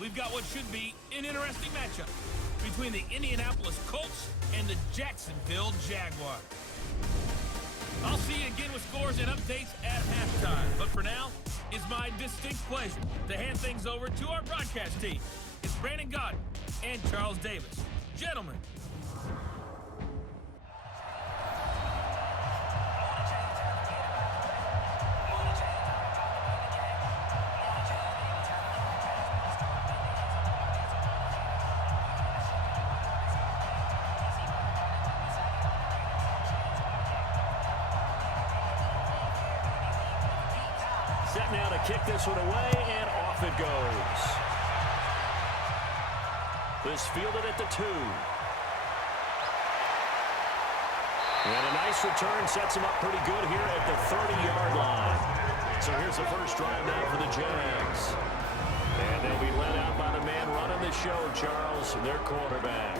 we've got what should be an interesting matchup between the Indianapolis Colts and the Jacksonville Jaguars. I'll see you again with scores and updates at halftime. But for now, it's my distinct pleasure to hand things over to our broadcast team. It's Brandon Godden and Charles Davis. Gentlemen. Set now to kick this one away, and off it goes. This fielded at the 2. And a nice return sets him up pretty good here at the 30-yard line. So here's the first drive now for the Jags. And they'll be led out by the man running the show, Charles, their quarterback.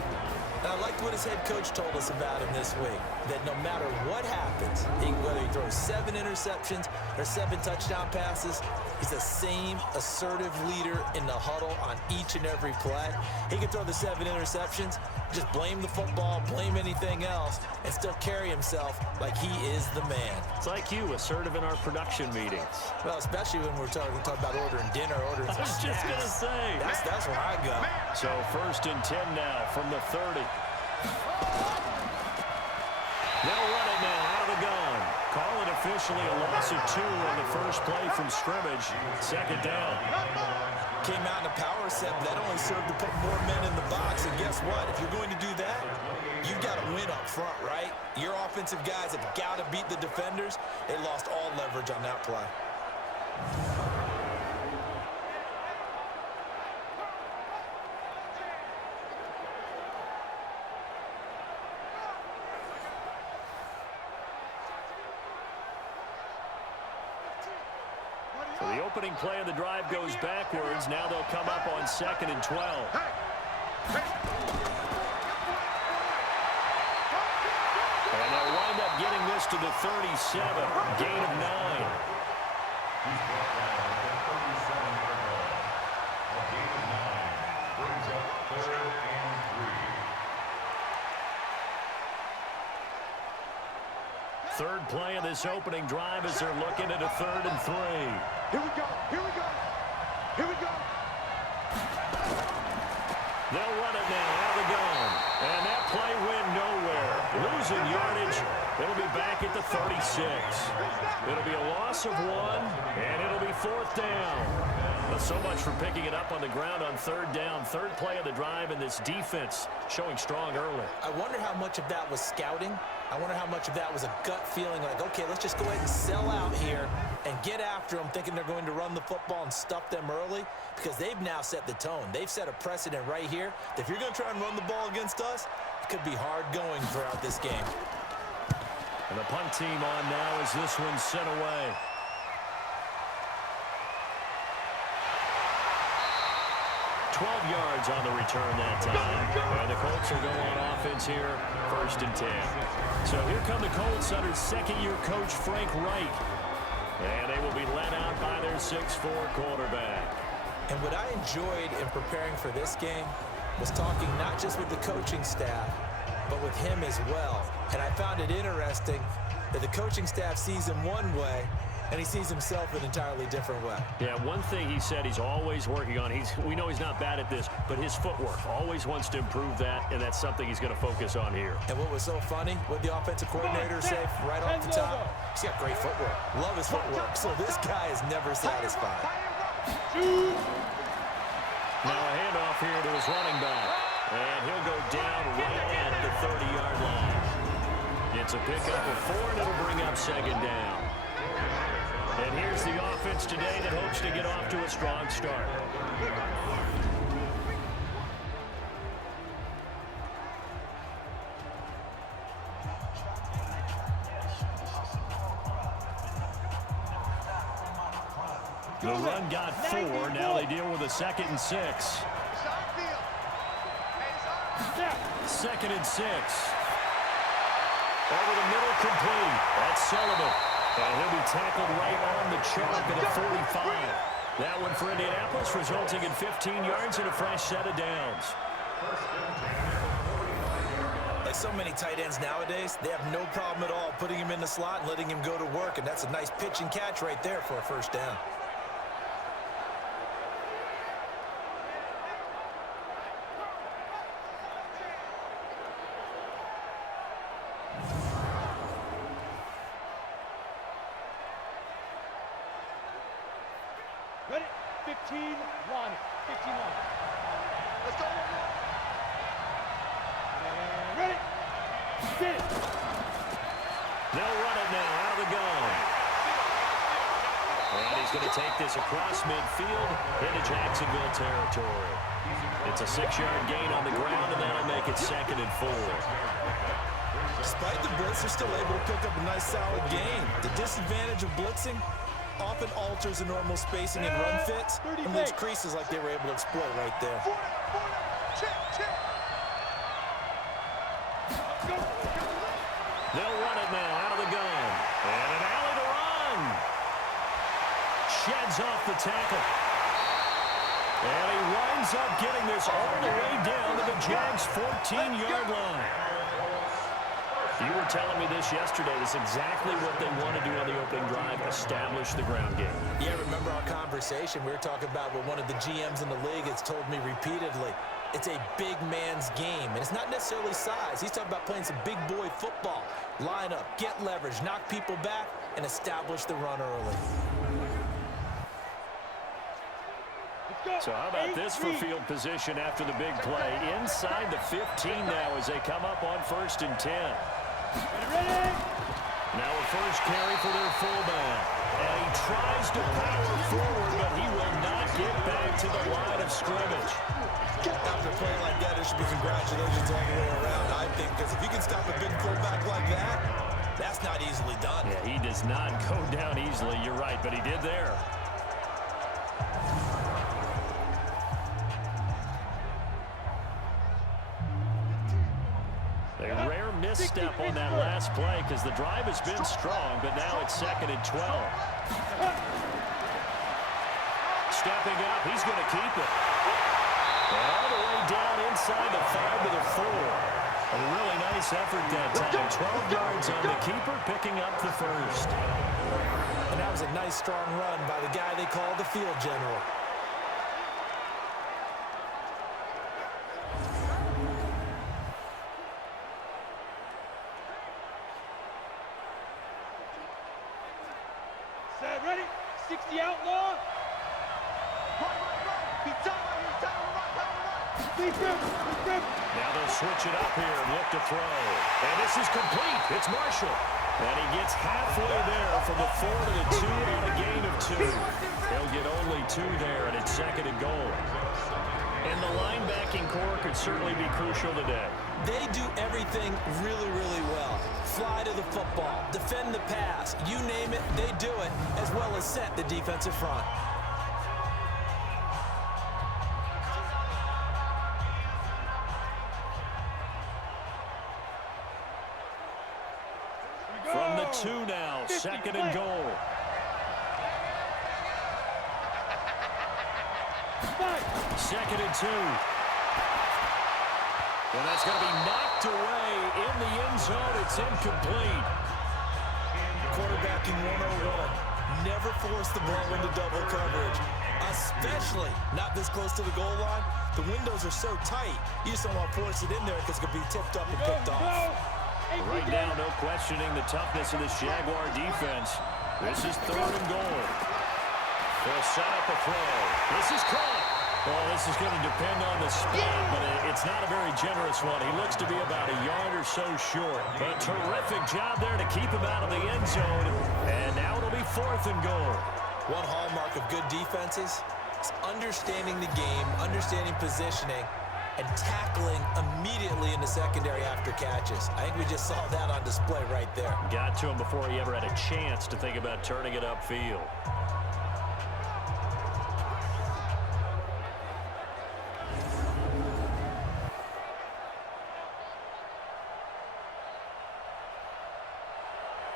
And I liked what his head coach told us about him this week, that no matter what happens, whether he throws 7 interceptions or 7 touchdown passes, he's the same assertive leader in the huddle on each and every play. He can throw the 7 interceptions, just blame the football, blame anything else, and still carry himself like he is the man. It's like you, assertive in our production meetings. Well, especially when we're talking about ordering dinner, ordering some snacks. I was just going to say. That's where I go. So 1st and 10 now from the 30. They'll run it now out of the gun. Call it officially a loss of 2 on the first play from scrimmage. 2nd down. Came out in a power set, but that only served to put more men in the box. And guess what? If you're going to do that, you've got to win up front, right? Your offensive guys have got to beat the defenders. They lost all leverage on that play. So the opening play of the drive goes backwards. Now they'll come up on 2nd and 12. And they'll wind up getting this to the 37. Gain of 9. Third play of this opening drive as they're looking at a 3rd and 3. Here we go. Here we go. Here we go. They'll run it now out of the gun. And that play went nowhere. Losing yardage. It'll be back at the 36. It'll be a loss of 1, and it'll be 4th down. Well, so much for picking it up on the ground on 3rd down. 3rd play of the drive, and this defense showing strong early. I wonder how much of that was scouting. I wonder how much of that was a gut feeling like, okay, let's just go ahead and sell out here and get after them, thinking they're going to run the football and stuff them early, because they've now set the tone. They've set a precedent right here that if you're going to try and run the ball against us, it could be hard going throughout this game. And the punt team on now as this one's sent away. Yards on the return that time. And the Colts will go on offense here, 1st and 10. So here come the Colts under 2nd-year coach Frank Reich. And they will be led out by their 6'4" quarterback. And what I enjoyed in preparing for this game was talking not just with the coaching staff, but with him as well. And I found it interesting that the coaching staff sees him one way, and he sees himself an entirely different way. Yeah, one thing he said he's always working on, we know he's not bad at this, but his footwork, always wants to improve that, and that's something he's going to focus on here. And what was so funny, what the offensive coordinator said right off the top, he's got great footwork. Love his footwork. So this guy is never satisfied. Now a handoff here to his running back, and he'll go down right at the 30-yard line. It's a pickup of 4, and it'll bring up 2nd down. And here's the offense today that hopes to get off to a strong start. The run got 4. Now they deal with a 2nd and 6. 2nd and 6. Over the middle, complete. That's Sullivan. And he'll be tackled right on the chalk at a 45. That one for Indianapolis, resulting in 15 yards and a fresh set of downs. Like so many tight ends nowadays, they have no problem at all putting him in the slot and letting him go to work, and that's a nice pitch and catch right there for a first down. Ready? 15 line. 15 line. Let's go. And ready? Get it. They'll run it now out of the gun. And he's going to take this across midfield into Jacksonville territory. It's a 6-yard gain on the ground, and that'll make it 2nd and 4. Despite the blitz, they're still able to pick up a nice solid gain. The disadvantage of blitzing often alters the normal spacing and run fits and leaves creases like they were able to exploit right there. They'll run it now out of the gun. And an alley to run. Sheds off the tackle. And he winds up getting this all the way down to the Jags' 14-yard line. You were telling me this yesterday. This is exactly what they want to do on the opening drive, establish the ground game. Yeah, remember our conversation? We were talking about what one of the GMs in the league has told me repeatedly. It's a big man's game, and it's not necessarily size. He's talking about playing some big boy football. Line up, get leverage, knock people back, and establish the run early. So how about this for field position after the big play? Inside the 15 now as they come up on 1st and 10. Now a first carry for their fullback. And he tries to power forward, but he will not get back to the line of scrimmage. After a play like that, there should be congratulations all the way around, I think, because if you can stop a big fullback like that, that's not easily done. Yeah, he does not go down easily, you're right, but he did there. A rare misstep on that last play because the drive has been strong, but now it's 2nd and 12. Stepping up, he's going to keep it. All the way down inside the 5 to the 4. A really nice effort that time. 12 yards on the keeper, picking up the first. And that was a nice, strong run by the guy they call the field general. Set, ready? 60 outlaw. Now they'll switch it up here and look to throw. And this is complete. It's Marshall. And he gets halfway there from the 4 to the 2 on a gain of 2. He'll get only 2 there, and it's 2nd and goal. And the linebacking core could certainly be crucial today. They do everything really, really well. Fly to the football, defend the pass, you name it, they do it, as well as set the defensive front. From the 2 now, 2nd and goal. Second and 2. And that's going to be knocked away in the end zone. It's incomplete. Quarterbacking 101. Never force the ball into double coverage, especially not this close to the goal line. The windows are so tight, you just don't want to force it in there because it could be tipped up and picked off. Right now, no questioning the toughness of this Jaguar defense. This is 3rd and goal. They'll set up a throw. This is caught. Well, this is going to depend on the spot, but it's not a very generous one. He looks to be about a yard or so short. But terrific job there to keep him out of the end zone. And now it'll be 4th and goal. One hallmark of good defenses is understanding the game, understanding positioning, and tackling immediately in the secondary after catches. I think we just saw that on display right there. Got to him before he ever had a chance to think about turning it upfield.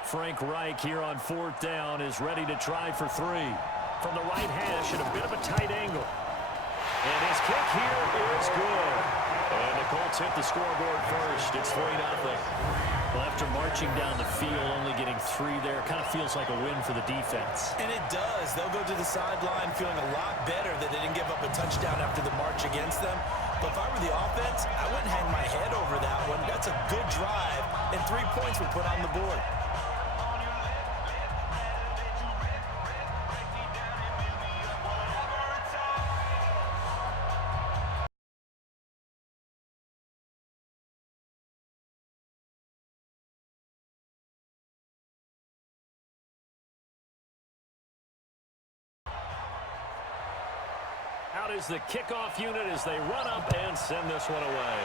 Frank Reich here on 4th down is ready to try for 3. from the right hash at a bit of a tight angle. And his kick here is good. And the Colts hit the scoreboard first. It's 3-0. Well, after marching down the field, only getting 3 there, kind of feels like a win for the defense. And it does. They'll go to the sideline feeling a lot better that they didn't give up a touchdown after the march against them. But if I were the offense, I wouldn't hang my head over that one. That's a good drive, and 3 points were put on the board. Out is the kickoff unit as they run up and send this one away.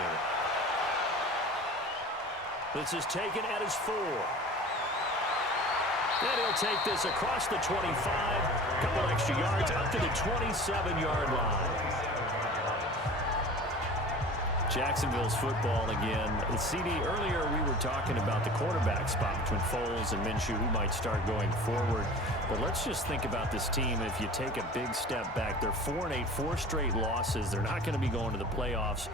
This is taken at his 4. And he'll take this across the 25. A couple extra yards up to the 27-yard line. Jacksonville's football again. CD, earlier we were talking about the quarterback spot between Foles and Minshew, who might start going forward. But let's just think about this team. If you take a big step back, they're 4-8, 4 straight losses. They're not going to be going to the playoffs.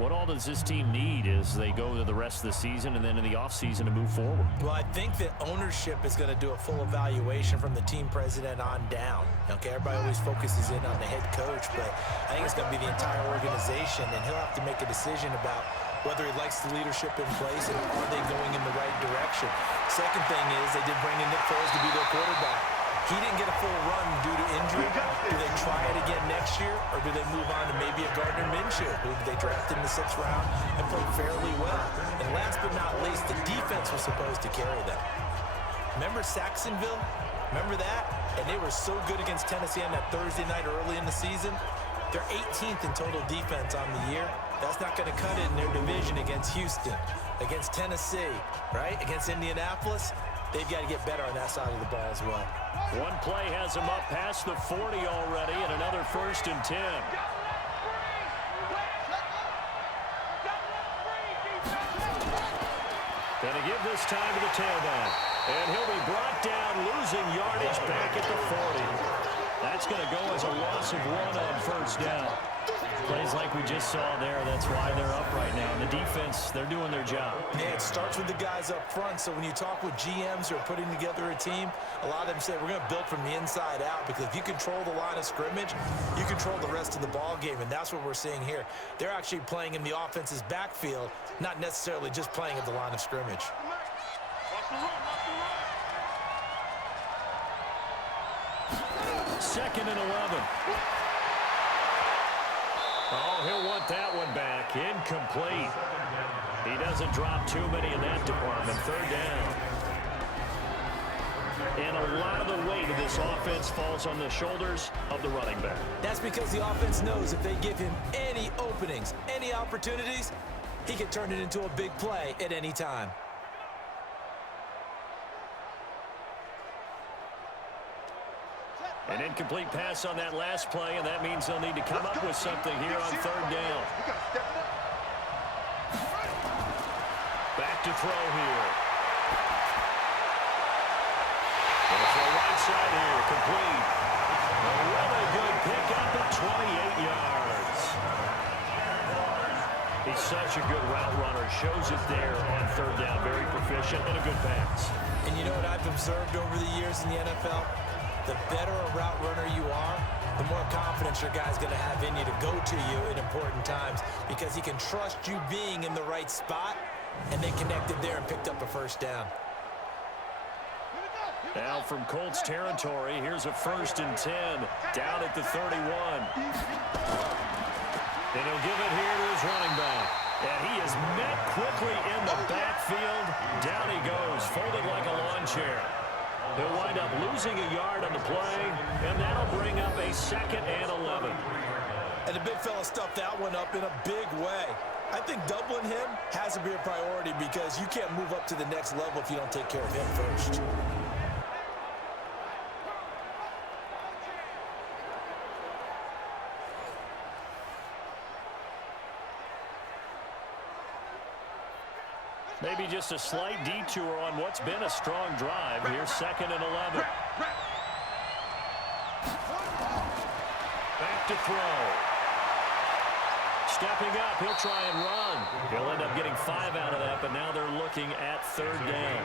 What all does this team need as they go to the rest of the season and then in the offseason to move forward? Well, I think that ownership is going to do a full evaluation from the team president on down. Okay, everybody always focuses in on the head coach, but I think it's going to be the entire organization, and he'll have to make a decision about whether he likes the leadership in place and are they going in the right direction. Second thing is they did bring in Nick Foles to be their quarterback. He didn't get a full run due to injury. Do they try it again next year, or do they move on to maybe a Gardner Minshew, who they drafted in the 6th round and played fairly well? And last but not least, the defense was supposed to carry them. Remember Saxonville? Remember that? And they were so good against Tennessee on that Thursday night early in the season. They're 18th in total defense on the year. That's not going to cut it in their division against Houston, against Tennessee, right? Against Indianapolis. They've got to get better on that side of the ball as well. One play has them up past the 40 already, and another 1st and 10. Gonna give this time to the tailback. And he'll be brought down, losing yardage back at the 40. That's going to go as a loss of 1 on 1st down. Plays like we just saw there, that's why they're up right now. And the defense, they're doing their job. Yeah, it starts with the guys up front. So when you talk with GMs who are putting together a team, a lot of them say we're going to build from the inside out, because if you control the line of scrimmage, you control the rest of the ball game, and that's what we're seeing here. They're actually playing in the offense's backfield, not necessarily just playing at the line of scrimmage. 2nd and 11. Oh, he'll want that one back. Incomplete. He doesn't drop too many in that department. 3rd down. And a lot of the weight of this offense falls on the shoulders of the running back. That's because the offense knows if they give him any openings, any opportunities, he can turn it into a big play at any time. An incomplete pass on that last play, and that means they'll need to come up with something here on 3rd down. Back to throw here. And for the right side here, complete. A really good pickup at 28 yards. He's such a good route runner. Shows it there on 3rd down. Very proficient and a good pass. And you know what I've observed over the years in the NFL? The better a route runner you are, the more confidence your guy's going to have in you to go to you in important times, because he can trust you being in the right spot, and they connected there and picked up a 1st down. Now from Colts territory, here's a 1st and 10 down at the 31. And he'll give it here to his running back. And he is met quickly in the backfield. Down he goes, folded like a lawn chair. He'll wind up losing a yard on the play, and that'll bring up a 2nd and 11. And the big fella stuffed that one up in a big way. I think doubling him has to be a priority, because you can't move up to the next level if you don't take care of him first. Maybe just a slight detour on what's been a strong drive. Here's 2nd and 11. look to throw. Stepping up, he'll try and run. He'll end up getting 5 out of that, but now they're looking at 3rd down.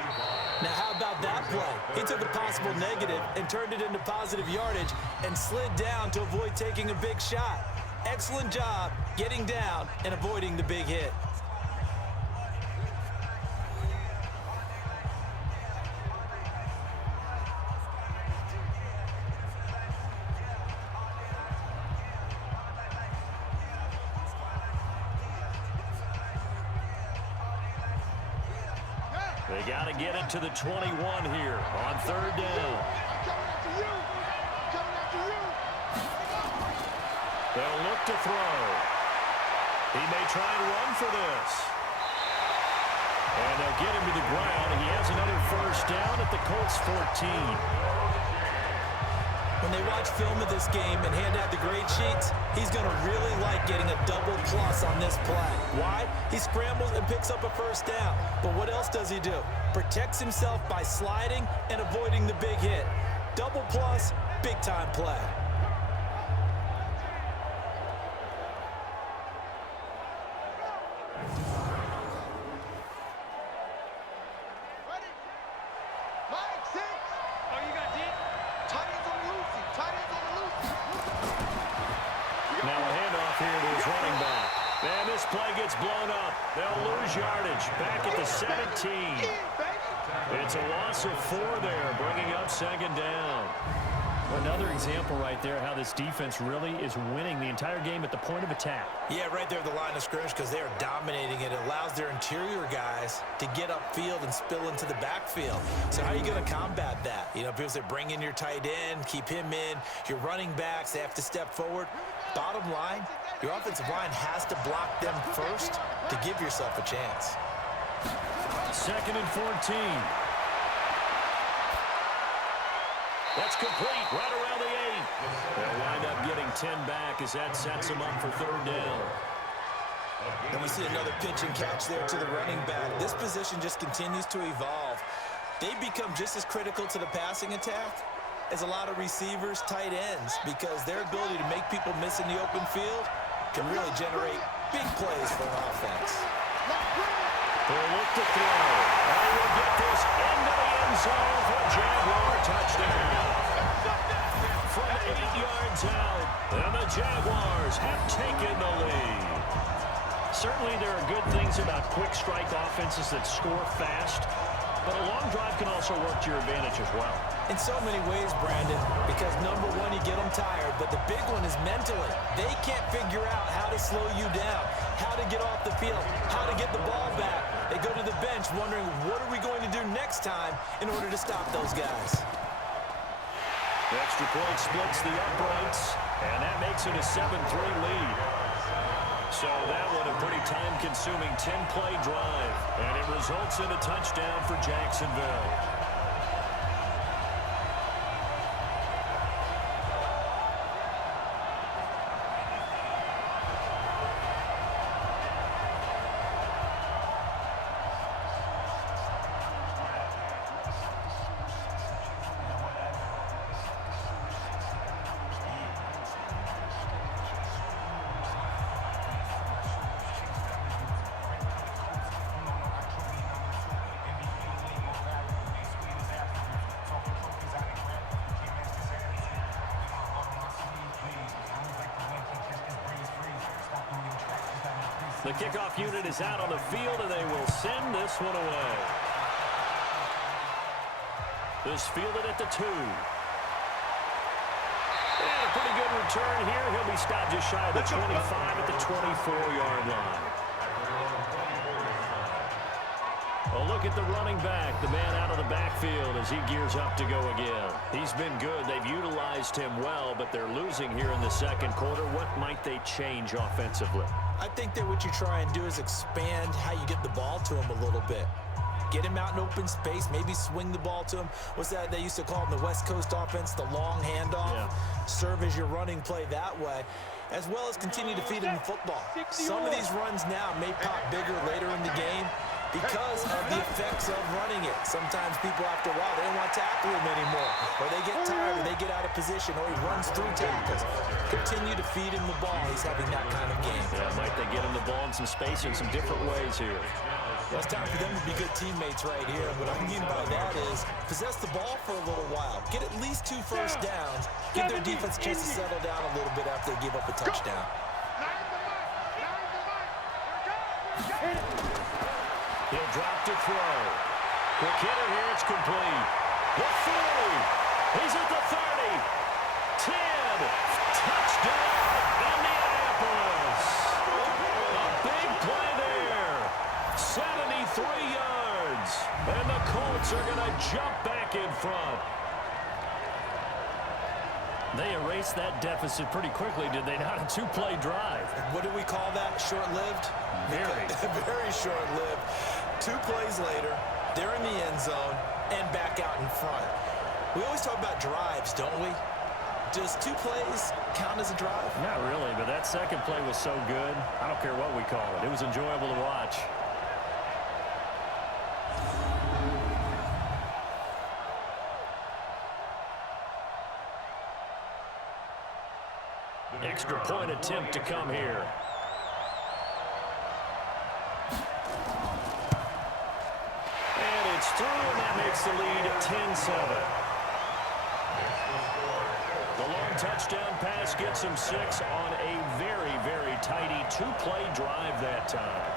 Now, how about that play? He took a possible negative and turned it into positive yardage and slid down to avoid taking a big shot. Excellent job getting down and avoiding the big hit. They got to get it to the 21 here on 3rd down. They'll look to throw. He may try and run for this. And they'll get him to the ground. He has another 1st down at the Colts 14. When they watch film of this game and hand out the grade sheets, he's going to really like getting a double plus on this play. Why? He scrambles and picks up a 1st down. But what else does he do? Protects himself by sliding and avoiding the big hit. Double plus, big time play. Play gets blown up. They'll lose yardage. Back at the 17. It's a loss of 4 there, bringing up 2nd down. Another example right there how this defense really is winning the entire game at the point of attack. Yeah, right there at the line of scrimmage because they are dominating it. It allows their interior guys to get upfield and spill into the backfield. So how are you going to combat that? You know, people say bring in your tight end, keep him in. Your running backs, they have to step forward. Bottom line, your offensive line has to block them first to give yourself a chance. 2nd and 14. That's complete right around the 8. They'll wind up getting 10 back as that sets them up for 3rd down. And we see another pitch and catch there to the running back. This position just continues to evolve. They become just as critical to the passing attack as a lot of receivers, tight ends, because their ability to make people miss in the open field can really generate big plays for an offense. They'll look to throw. And we'll get this into the end zone for a Jaguar touchdown. From 8 yards out, and the Jaguars have taken the lead. Certainly there are good things about quick strike offenses that score fast, but a long drive can also work to your advantage as well. In so many ways, Brandon, because number one, you get them tired, but the big one is mentally. They can't figure out how to slow you down, how to get off the field, how to get the ball back. They go to the bench wondering, what are we going to do next time in order to stop those guys? The extra point splits the uprights, and that makes it a 7-3 lead. So that one a pretty time-consuming 10-play drive, and it results in a touchdown for Jacksonville. The kickoff unit is out on the field, and they will send this one away. This fielded at the 2. And a pretty good return here. He'll be stopped just shy of the 25 at the 24-yard line. A look at the running back, the man out of the backfield as he gears up to go again. He's been good. They've utilized him well, but they're losing here in the second quarter. What might they change offensively? I think that what you try and do is expand how you get the ball to him a little bit. Get him out in open space, maybe swing the ball to him. What's that they used to call in the West Coast offense, the long handoff? Yeah. Serve as your running play that way, as well as continue to feed him the football. Some of these runs now may pop bigger later in the game, because of the effects of running it. Sometimes people, after a while, they don't want to tackle him anymore, or they get tired, or they get out of position, or he runs through tackles. Continue to feed him the ball. He's having that kind of game. Yeah, might they get him the ball in some space in some different ways here. Well, it's time for them to be good teammates right here. What I mean by that is possess the ball for a little while. Get at least 2 first downs. Give their defense a chance to settle down a little bit after they give up a touchdown. He'll drop to throw. Quick hitter here, it's complete. The 40. He's at the 30. 10. Touchdown, Indianapolis. A big play there. 73 yards. And the Colts are going to jump back in front. They erased that deficit pretty quickly, did they not? A 2-play drive. What do we call that? Short-lived? Very. Very short-lived. 2 plays later, they're in the end zone and back out in front. We always talk about drives, don't we? Does 2 plays count as a drive? Not really, but that second play was so good. I don't care what we call it. It was enjoyable to watch. Extra point attempt to come here. And it's through, and that makes the lead 10-7. The long touchdown pass gets him 6 on a very, very tidy 2-play drive that time.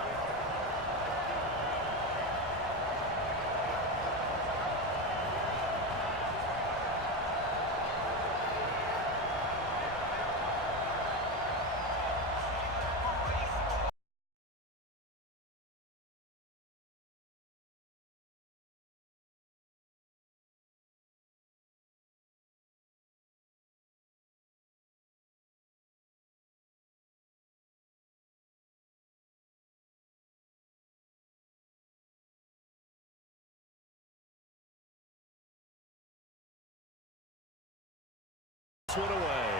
One away.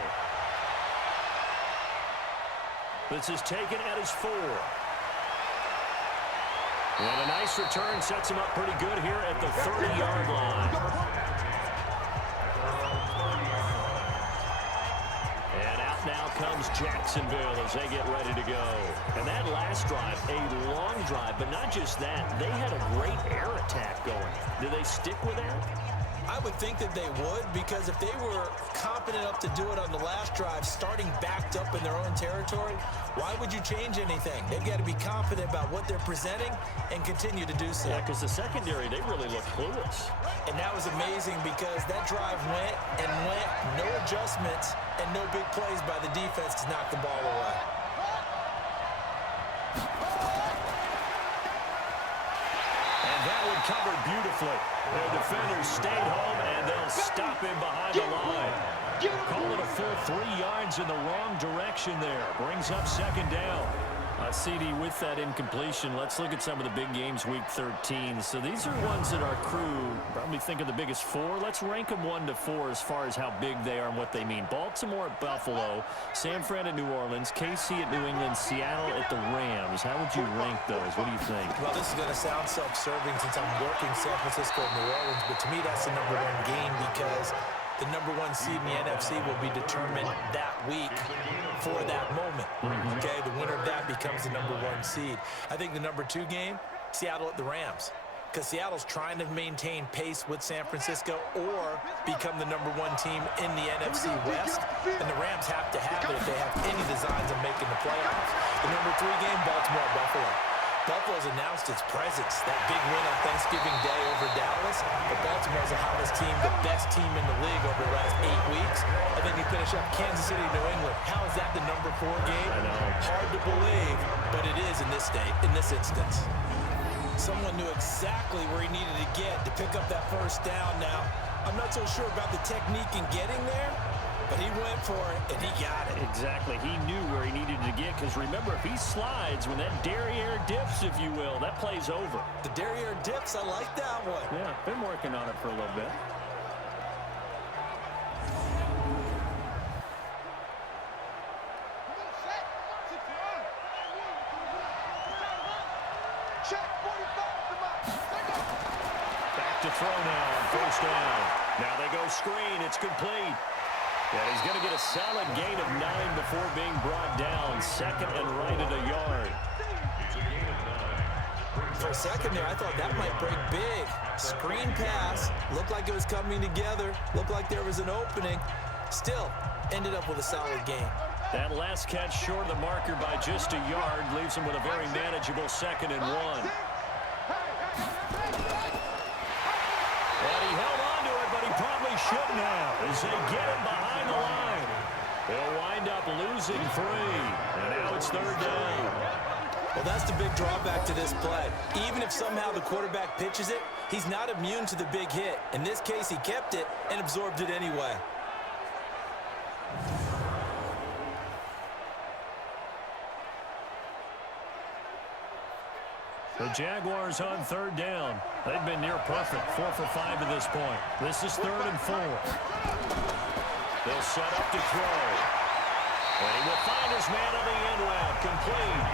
This is taken at his 4. And a nice return sets him up pretty good here at the 30-yard line. And out now comes Jacksonville as they get ready to go. And that last drive, a long drive, but not just that. They had a great air attack going. Do they stick with that? I would think that they would, because if they were confident enough to do it on the last drive, starting backed up in their own territory, why would you change anything? They've got to be confident about what they're presenting and continue to do so. Yeah, because the secondary, they really look clueless. And that was amazing because that drive went and went, no adjustments, and no big plays by the defense to knock the ball away. That one covered beautifully. Their defenders stayed home, and they'll stop him behind the line. Call it a full 3 yards in the wrong direction there. Brings up 2nd down. CD, with that incompletion, let's look at some of the big games week 13. So these are ones that our crew probably think are the biggest 4. Let's rank them 1 to 4 as far as how big they are and what they mean. Baltimore at Buffalo, San Fran at New Orleans, KC at New England, Seattle at the Rams. How would you rank those? What do you think? Well, this is going to sound self-serving since I'm working San Francisco and New Orleans, but to me that's the #1 game because the #1 seed in the NFC will be determined that week for that moment. Okay, the winner of that becomes the #1 seed. I think the #2 game, Seattle at the Rams, because Seattle's trying to maintain pace with San Francisco or become the #1 team in the NFC West, and the Rams have to have it if they have any designs of making the playoffs. The #3 game, Baltimore at Buffalo. Buffalo's announced its presence, that big win on Thanksgiving Day over Dallas. But Baltimore's the hottest team, the best team in the league over the last 8 weeks. And then you finish up Kansas City, New England. How is that the #4 game? I know. Hard to believe, but it is in this instance. Someone knew exactly where he needed to get to pick up that first down now. I'm not so sure about the technique in getting there, but he went for it, and he got it. Exactly. He knew where he needed to get, because remember, if he slides, when that derriere dips, if you will, that play's over. The derriere dips, I like that one. Yeah, been working on it for a little bit. Back to throw now on first down. Now they go screen. It's complete. And he's going to get a solid gain of 9 before being brought down. Second and right at a yard. For a second there, I thought that might break big. Screen pass. Looked like it was coming together. Looked like there was an opening. Still, ended up with a solid gain. That last catch short of the marker by just a yard leaves him with a very manageable 2nd and 1. And he held on to it, but he probably shouldn't have as they get him behind the line. They'll wind up losing 3, and now it's 3rd down. Well, that's the big drawback to this play. Even if somehow the quarterback pitches it, he's not immune to the big hit. In this case, he kept it and absorbed it anyway. The Jaguars on 3rd down. They've been near perfect, 4 for 5 to this point. This is 3rd and 4. They'll set up to throw. And he will find his man on the end route, complete.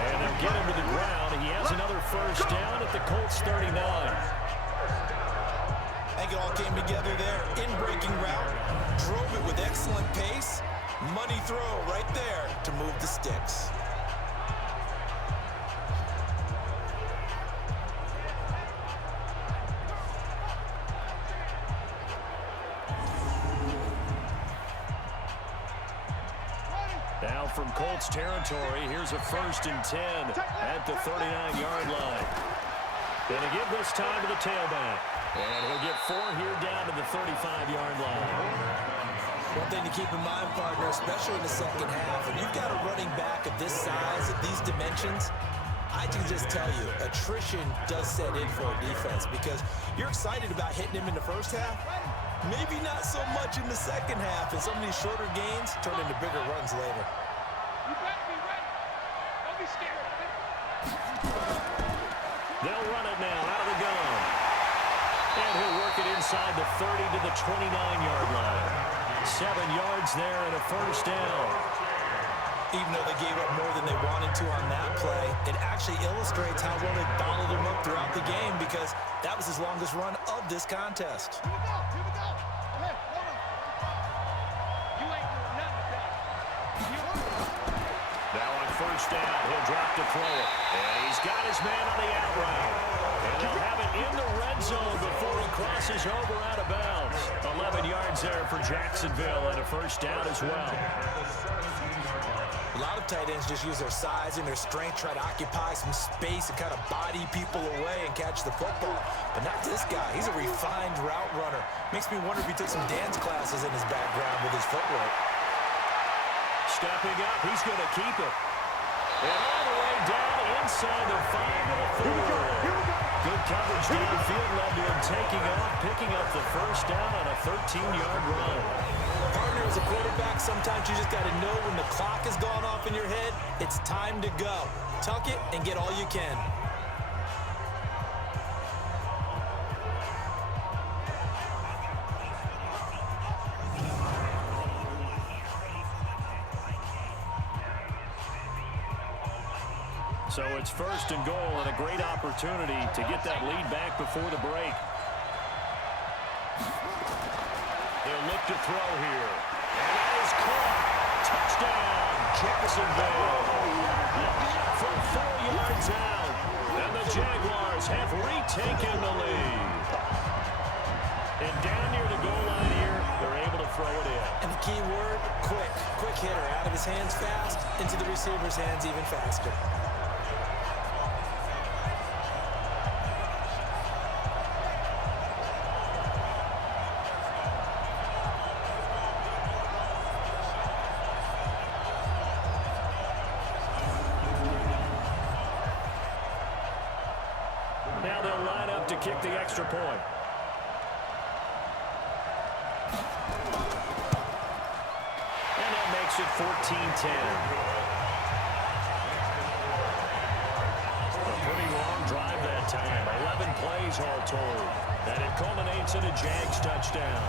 And they'll get him to the ground. He has another first down at the Colts 39. I think it all came together there. In-breaking route, drove it with excellent pace. Money throw right there to move the sticks. Now from Colts territory, here's a 1st and 10 at the 39-yard line. Going to give this time to the tailback. And he'll get 4 here down to the 35-yard line. One thing to keep in mind, partner, especially in the second half, when you've got a running back of this size, of these dimensions, I can just tell you, attrition does set in for a defense because you're excited about hitting him in the first half. Maybe not so much in the second half, and some of these shorter gains turn into bigger runs later. You better be ready. Don't be scared. They'll run it now out of the gun. And he'll work it inside the 30 to the 29-yard line. 7 yards there and a first down. Even though they gave up more than they wanted to on that play, it actually illustrates how well they bottled him up throughout the game because that was his longest run of this contest. Here we go. Here we go. Hey, hold on. You ain't doing nothing with that. Now on first down, he'll drop to throw it. And he's got his man on the out route. And they'll have it in the red zone before he crosses over out of bounds. 11 yards there for Jacksonville and a first down as well. A lot of tight ends just use their size and their strength, try to occupy some space and kind of body people away and catch the football. But not this guy. He's a refined route runner. Makes me wonder if he took some dance classes in his background with his footwork. Stepping up, he's going to keep it. And all the way down inside the 5 to the 4. Good coverage downfield led to him taking off, picking up the first down on a 13-yard run. Partner, as a quarterback, sometimes you just got to know when the clock has gone off in your head, it's time to go. Tuck it and get all you can. So it's 1st and goal and a great opportunity to get that lead back before the break. They'll look to throw here. And that is caught. Touchdown, Jacksonville. From 4 yards out. And the Jaguars have retaken the lead. And down near the goal line here, they're able to throw it in. And the key word, quick. Quick hitter. Out of his hands fast, into the receiver's hands even faster. Now they'll line up to kick the extra point. And that makes it 14-10. A pretty long drive that time. 11 plays all told. And it culminates in a Jags touchdown.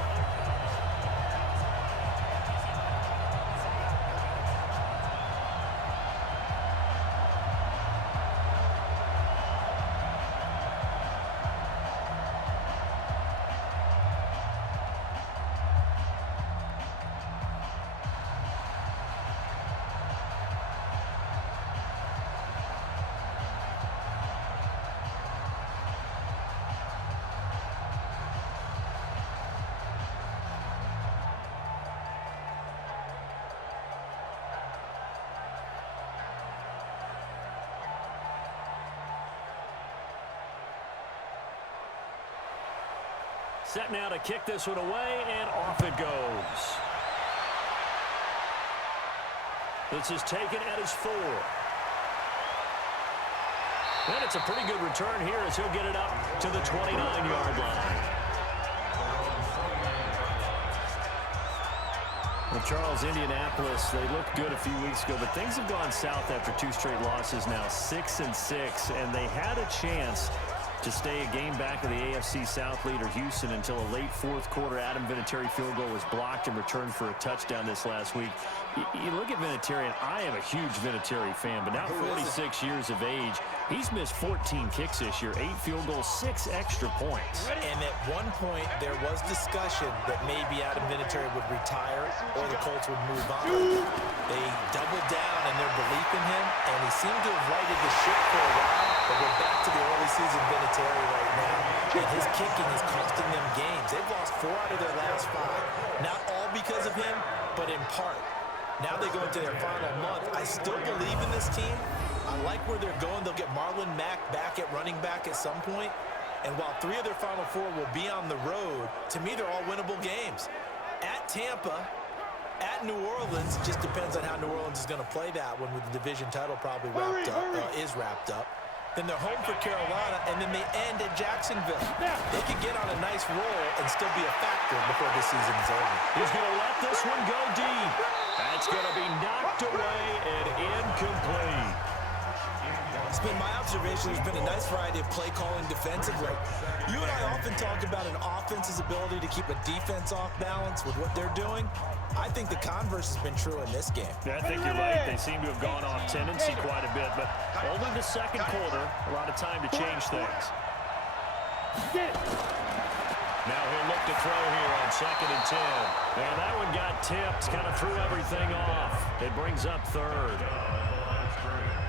Set now to kick this one away, and off it goes. This is taken at his 4. And it's a pretty good return here as he'll get it up to the 29-yard line. Well, Charles, Indianapolis, they looked good a few weeks ago, but things have gone south after 2 straight losses now, 6-6, and they had a chance to stay a game back of the AFC South leader Houston until a late 4th quarter Adam Vinatieri field goal was blocked and returned for a touchdown this last week. You look at Vinatieri, and I am a huge Vinatieri fan, but now 46 years of age, he's missed 14 kicks this year, 8 field goals, 6 extra points. And at one point, there was discussion that maybe Adam Vinatieri would retire or the Colts would move on. They doubled down in their belief in him, and he seemed to have righted the ship for a while, but we're back to the early season Vinatieri right now, and his kicking is costing them games. They've lost 4 out of their last 5. Not all because of him, but in part. Now they go into their final month. I still believe in this team. I like where they're going. They'll get Marlon Mack back at running back at some point. And while 3 of their final 4 will be on the road, to me, they're all winnable games. At Tampa, at New Orleans, just depends on how New Orleans is going to play that one with the division title probably wrapped up. Then they're home for Carolina, and then they end at Jacksonville. They could get on a nice roll and still be a factor before this season is over. He's going to let this one go deep. That's going to be knocked away and incomplete. It's been my observation. There's been a nice variety of play calling defensively. You and I often talk about an offense's ability to keep a defense off balance with what they're doing. I think the converse has been true in this game. Yeah, I think you're right. They seem to have gone off tendency quite a bit, but only the second quarter, a lot of time to change things. Now he'll look to throw here on 2nd and 10. And that one got tipped, kind of threw everything off. It brings up 3rd.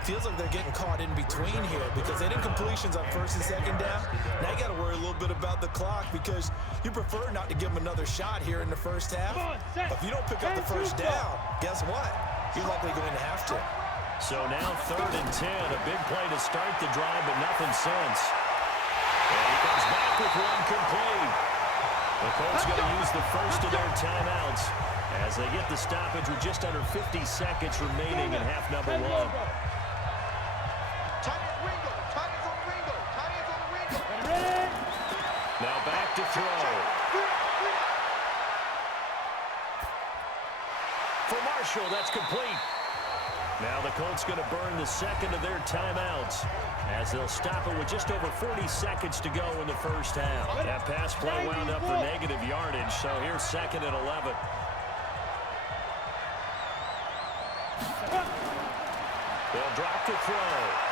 Feels like they're getting caught in between here because they didn't completions on 1st and 2nd down. Now you got to worry a little bit about the clock because you prefer not to give them another shot here in the first half. But if you don't pick up the first down, guess what? You're likely going to have to. So now 3rd and 10, a big play to start the drive, but nothing since. And he comes back with one complete. The Colts going to use the first of their timeouts as they get the stoppage with just under 50 seconds remaining in half number 1. Now back to throw. For Marshall, that's complete. Now the Colts going to burn the second of their timeouts as they'll stop it with just over 40 seconds to go in the first half. That pass play wound up for negative yardage, so here's 2nd and 11. They'll drop to throw.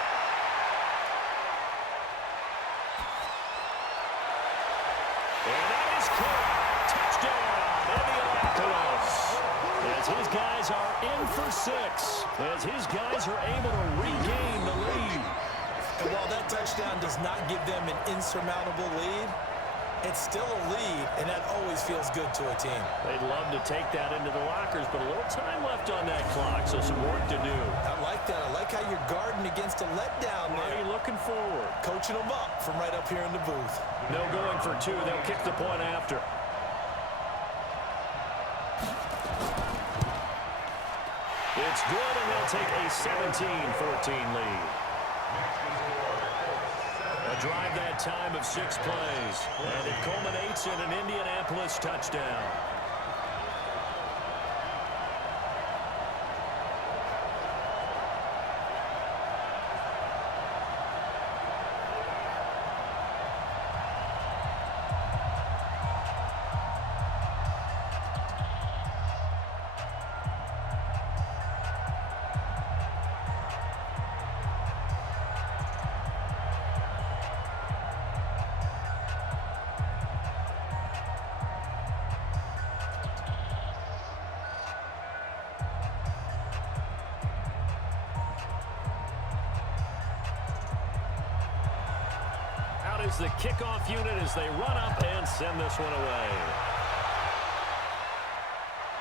And that is caught. Touchdown, Indianapolis. As his guys are in for 6. As his guys are able to regain the lead. And while that touchdown does not give them an insurmountable lead, it's still a lead, and that always feels good to a team. They'd love to take that into the lockers, but a little time left on that clock, so some work to do. I like that. I like how you're guarding against a letdown Why are you looking forward? Coaching them up from right up here in the booth. No going for 2. They'll kick the point after. It's good, and they'll take a 17-14 lead. A drive that time of 6 plays, and it culminates in an Indianapolis touchdown. Is the kickoff unit as they run up and send this one away.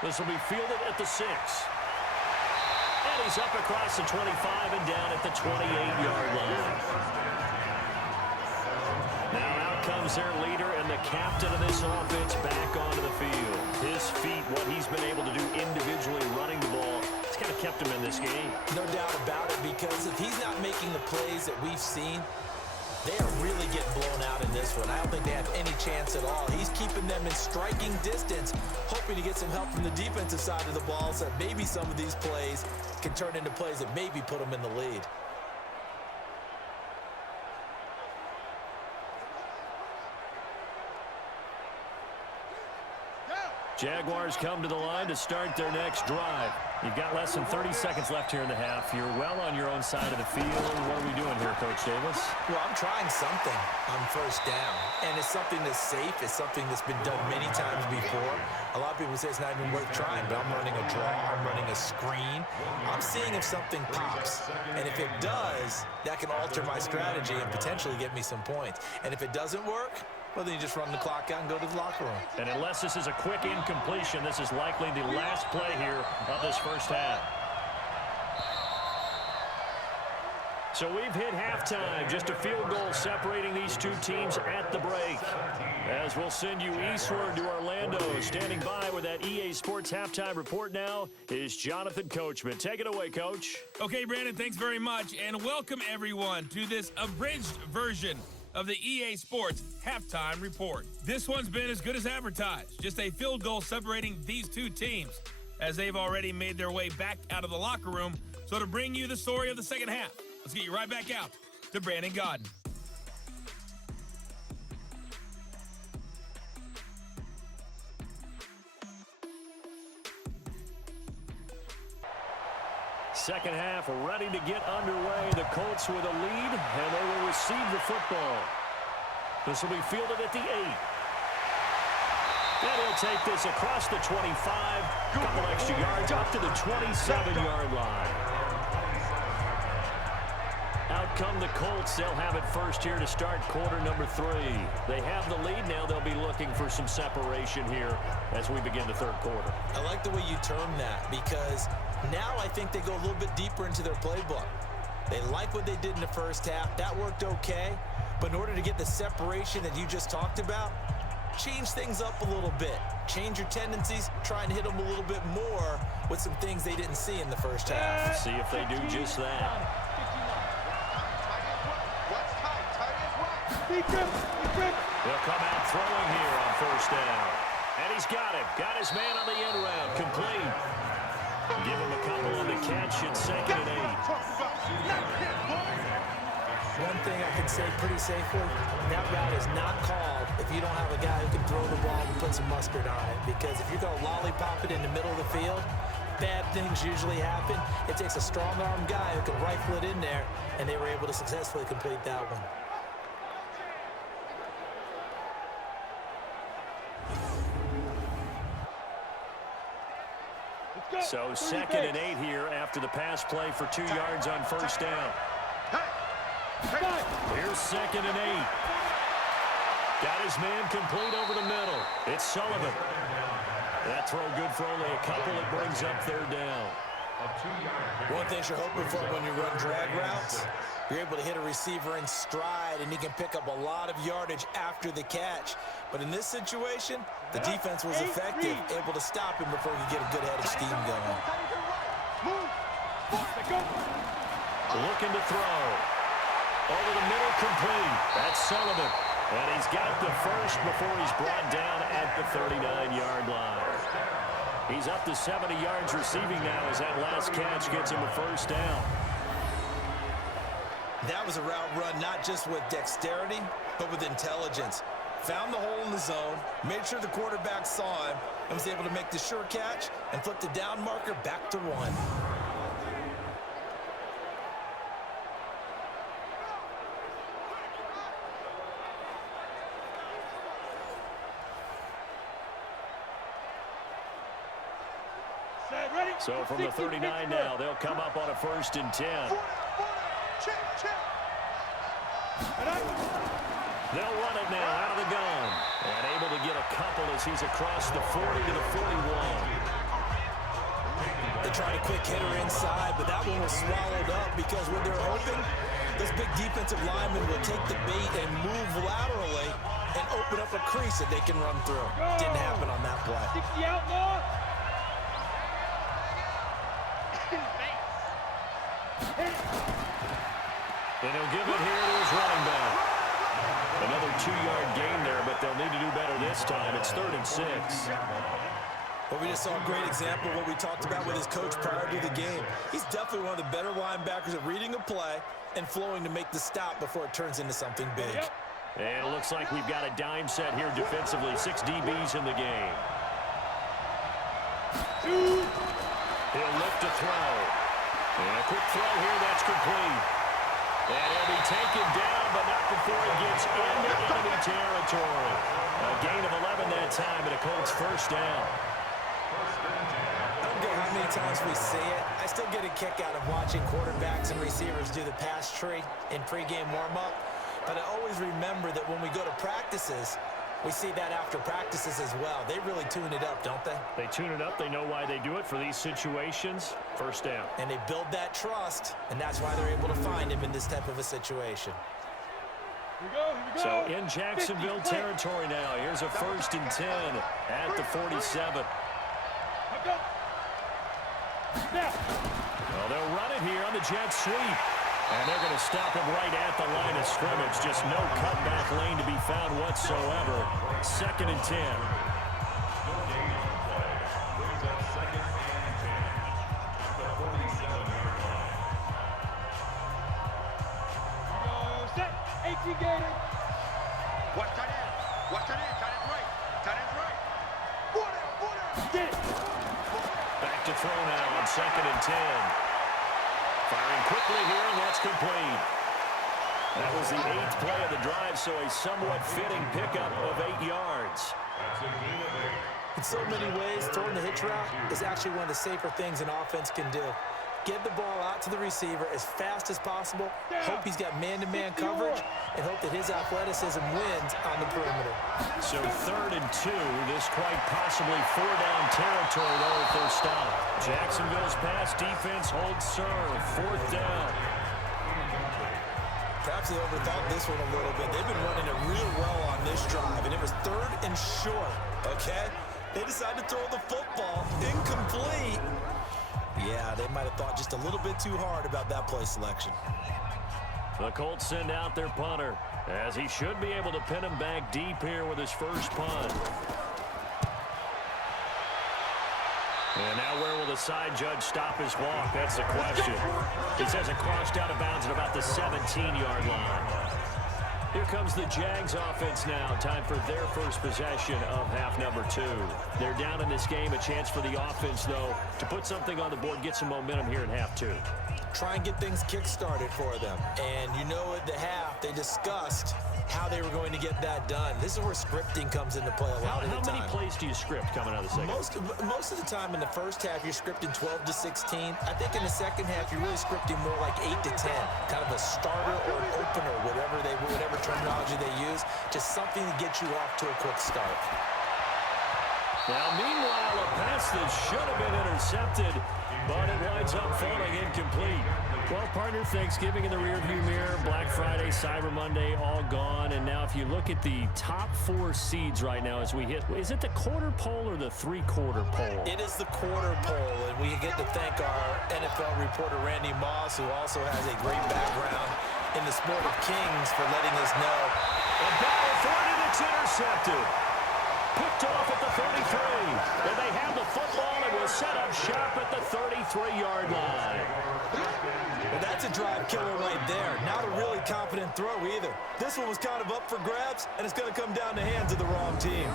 This will be fielded at the 6. And he's up across the 25 and down at the 28-yard line. Now out comes their leader and the captain of this offense back onto the field. His feet, what he's been able to do individually running the ball, it's kind of kept him in this game. No doubt about it, because if he's not making the plays that we've seen, they are really getting blown out in this one. I don't think they have any chance at all. He's keeping them in striking distance, hoping to get some help from the defensive side of the ball so that maybe some of these plays can turn into plays that maybe put them in the lead. Jaguars come to the line to start their next drive. You've got less than 30 seconds left here in the half. You're well on your own side of the field. What are we doing here, Coach Davis? Well, I'm trying something on first down, and it's something that's safe. It's something that's been done many times before. A lot of people say it's not even worth trying, but I'm running a draw. I'm running a screen. I'm seeing if something pops, and if it does, that can alter my strategy and potentially get me some points. And if it doesn't work, well, then you just run the clock out and go to the locker room. And unless this is a quick incompletion, this is likely the last play here of this first half. So we've hit halftime. Just a field goal separating these two teams at the break. As we'll send you eastward to Orlando. Standing by with that EA Sports halftime report now is Jonathan Coachman. Take it away, Coach. Okay, Brandon, thanks very much. And welcome, everyone, to this abridged version of the EA Sports halftime report. This one's been as good as advertised. Just a field goal separating these two teams as they've already made their way back out of the locker room. So to bring you the story of the second half, let's get you right back out to Brandon Godden. Second half ready to get underway. The Colts with a lead, and they will receive the football. This will be fielded at the 8. And he'll take this across the 25. A couple extra yards up to the 27-yard line. Out come the Colts. They'll have it first here to start quarter number 3. They have the lead now. They'll be looking for some separation here as we begin the third quarter. I like the way you term that, because now I think they go a little bit deeper into their playbook. They like what they did in the first half. That worked okay. But in order to get the separation that you just talked about, change things up a little bit. Change your tendencies. Try and hit them a little bit more with some things they didn't see in the first half. See if they do just that. They'll come out throwing here on first down. And he's got it. Got his man on the end round. Complete. Give him a couple on the catch at 2nd and 8. One thing I can say pretty safely, that route is not called if you don't have a guy who can throw the ball and put some mustard on it. Because if you're going to lollipop it in the middle of the field, bad things usually happen. It takes a strong-arm guy who can rifle it in there, and they were able to successfully complete that one. So 2nd and 8 here after the pass play for 2 yards on first down. Here's 2nd and 8. Got his man complete over the middle. It's Sullivan. That throw good for only a couple. It brings up 3rd down. One thing you're hoping for when you run drag routes, you're able to hit a receiver in stride, and he can pick up a lot of yardage after the catch. But in this situation, the defense was effective, able to stop him before he could get a good head of steam going. Looking to throw. Over the middle, complete. That's Sullivan. And he's got the first before he's brought down at the 39-yard line. He's up to 70 yards receiving now as that last catch gets him a first down. That was a route run not just with dexterity, but with intelligence. Found the hole in the zone, made sure the quarterback saw him, and was able to make the sure catch and flip the down marker back to 1. So from the 39 now, they'll come up on a 1st and 10. They'll run it now out of the gun. And able to get a couple as he's across the 40 to the 41. They tried a quick hitter inside, but that one was swallowed up because when they're open, those big defensive linemen will take the bait and move laterally and open up a crease that they can run through. Didn't happen on that play. 60 outlaw. And he'll give it here to his running back. Another 2-yard gain there, but they'll need to do better this time. It's 3rd and 6. Well, we just saw a great example of what we talked about with his coach prior to the game. He's definitely one of the better linebackers at reading a play and flowing to make the stop before it turns into something big. And it looks like we've got a dime set here defensively. 6 DBs in the game. He'll look to throw. And a quick throw here, that's complete. And he'll be taken down, but not before he gets into enemy territory. A gain of 11 that time, and a Colts first down. I don't care how many times we see it. I still get a kick out of watching quarterbacks and receivers do the pass tree in pregame warm-up. But I always remember that when we go to practices, we see that after practices as well. They really tune it up, don't they? They tune it up. They know why they do it for these situations. First down. And they build that trust, and that's why they're able to find him in this type of a situation. Here we go, here we go. So in Jacksonville territory now. Here's a 1st and 10 at the 47. Go. Now. Well, they'll run it here on the jet sweep. And they're going to stop him right at the line of scrimmage. Just no cutback lane to be found whatsoever. 2nd and 10. Set. 18 gator. Watch tight end. Watch tight end. Tight end's right. Tight end's right. Get it. Back to throw now on 2nd and 10. Firing quickly here, and that's complete. That was the 8th play of the drive, so a somewhat fitting pickup of 8 yards. In so many ways, throwing the hitch route is actually one of the safer things an offense can do. Get the ball out to the receiver as fast as possible, hope he's got man-to-man coverage, and hope that his athleticism wins on the perimeter. So 3rd and 2, this quite possibly 4-down territory though if they're stopped. Jacksonville's pass defense holds serve. 4th down. Perhaps they overthought this one a little bit. They've been running it real well on this drive, and it was 3rd and short, okay? They decided to throw the football incomplete. Yeah, they might have thought just a little bit too hard about that play selection. The Colts send out their punter, as he should be able to pin him back deep here with his first punt. And now where will the side judge stop his walk? That's the question. He says it crossed out of bounds at about the 17-yard line. Here comes the Jags offense now. Time for their first possession of half number 2. They're down in this game. A chance for the offense, though, to put something on the board, get some momentum here in half 2. Try and get things kick-started for them. And you know at the half, they discussed how they were going to get that done. This is where scripting comes into play a lot of the time. How many plays do you script coming out of the second? Most of the time in the first half, you're scripting 12 to 16. I think in the second half, you're really scripting more like 8 to 10. Kind of a starter or an opener, whatever terminology they use. Just something to get you off to a quick start. Now, meanwhile, a pass that should have been intercepted, but it winds up falling incomplete. Well, partner, Thanksgiving in the rearview mirror, Black Friday, Cyber Monday, all gone. And now if you look at the top 4 seeds right now as we hit, is it the quarter pole or the 3/4 pole? It is the quarter pole, and we get to thank our NFL reporter, Randy Moss, who also has a great background in the sport of kings, for letting us know. A ball thwarted, it's intercepted. Picked off at the 33. And they have the football and will set up shop at the 33-yard line. Well, that's a drive killer right there. Not a really confident throw either. This one was kind of up for grabs, and it's going to come down the hands of the wrong team.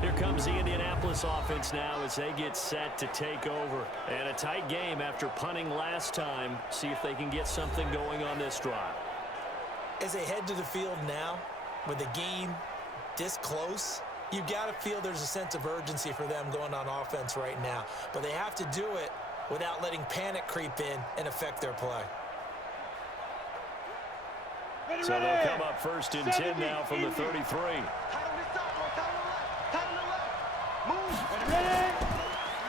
Here comes the Indianapolis offense now as they get set to take over. And a tight game after punting last time. See if they can get something going on this drive. As they head to the field now, with the game this close, you've got to feel there's a sense of urgency for them going on offense right now. But they have to do it without letting panic creep in and affect their play. So they'll come up first and 10 now from the 33.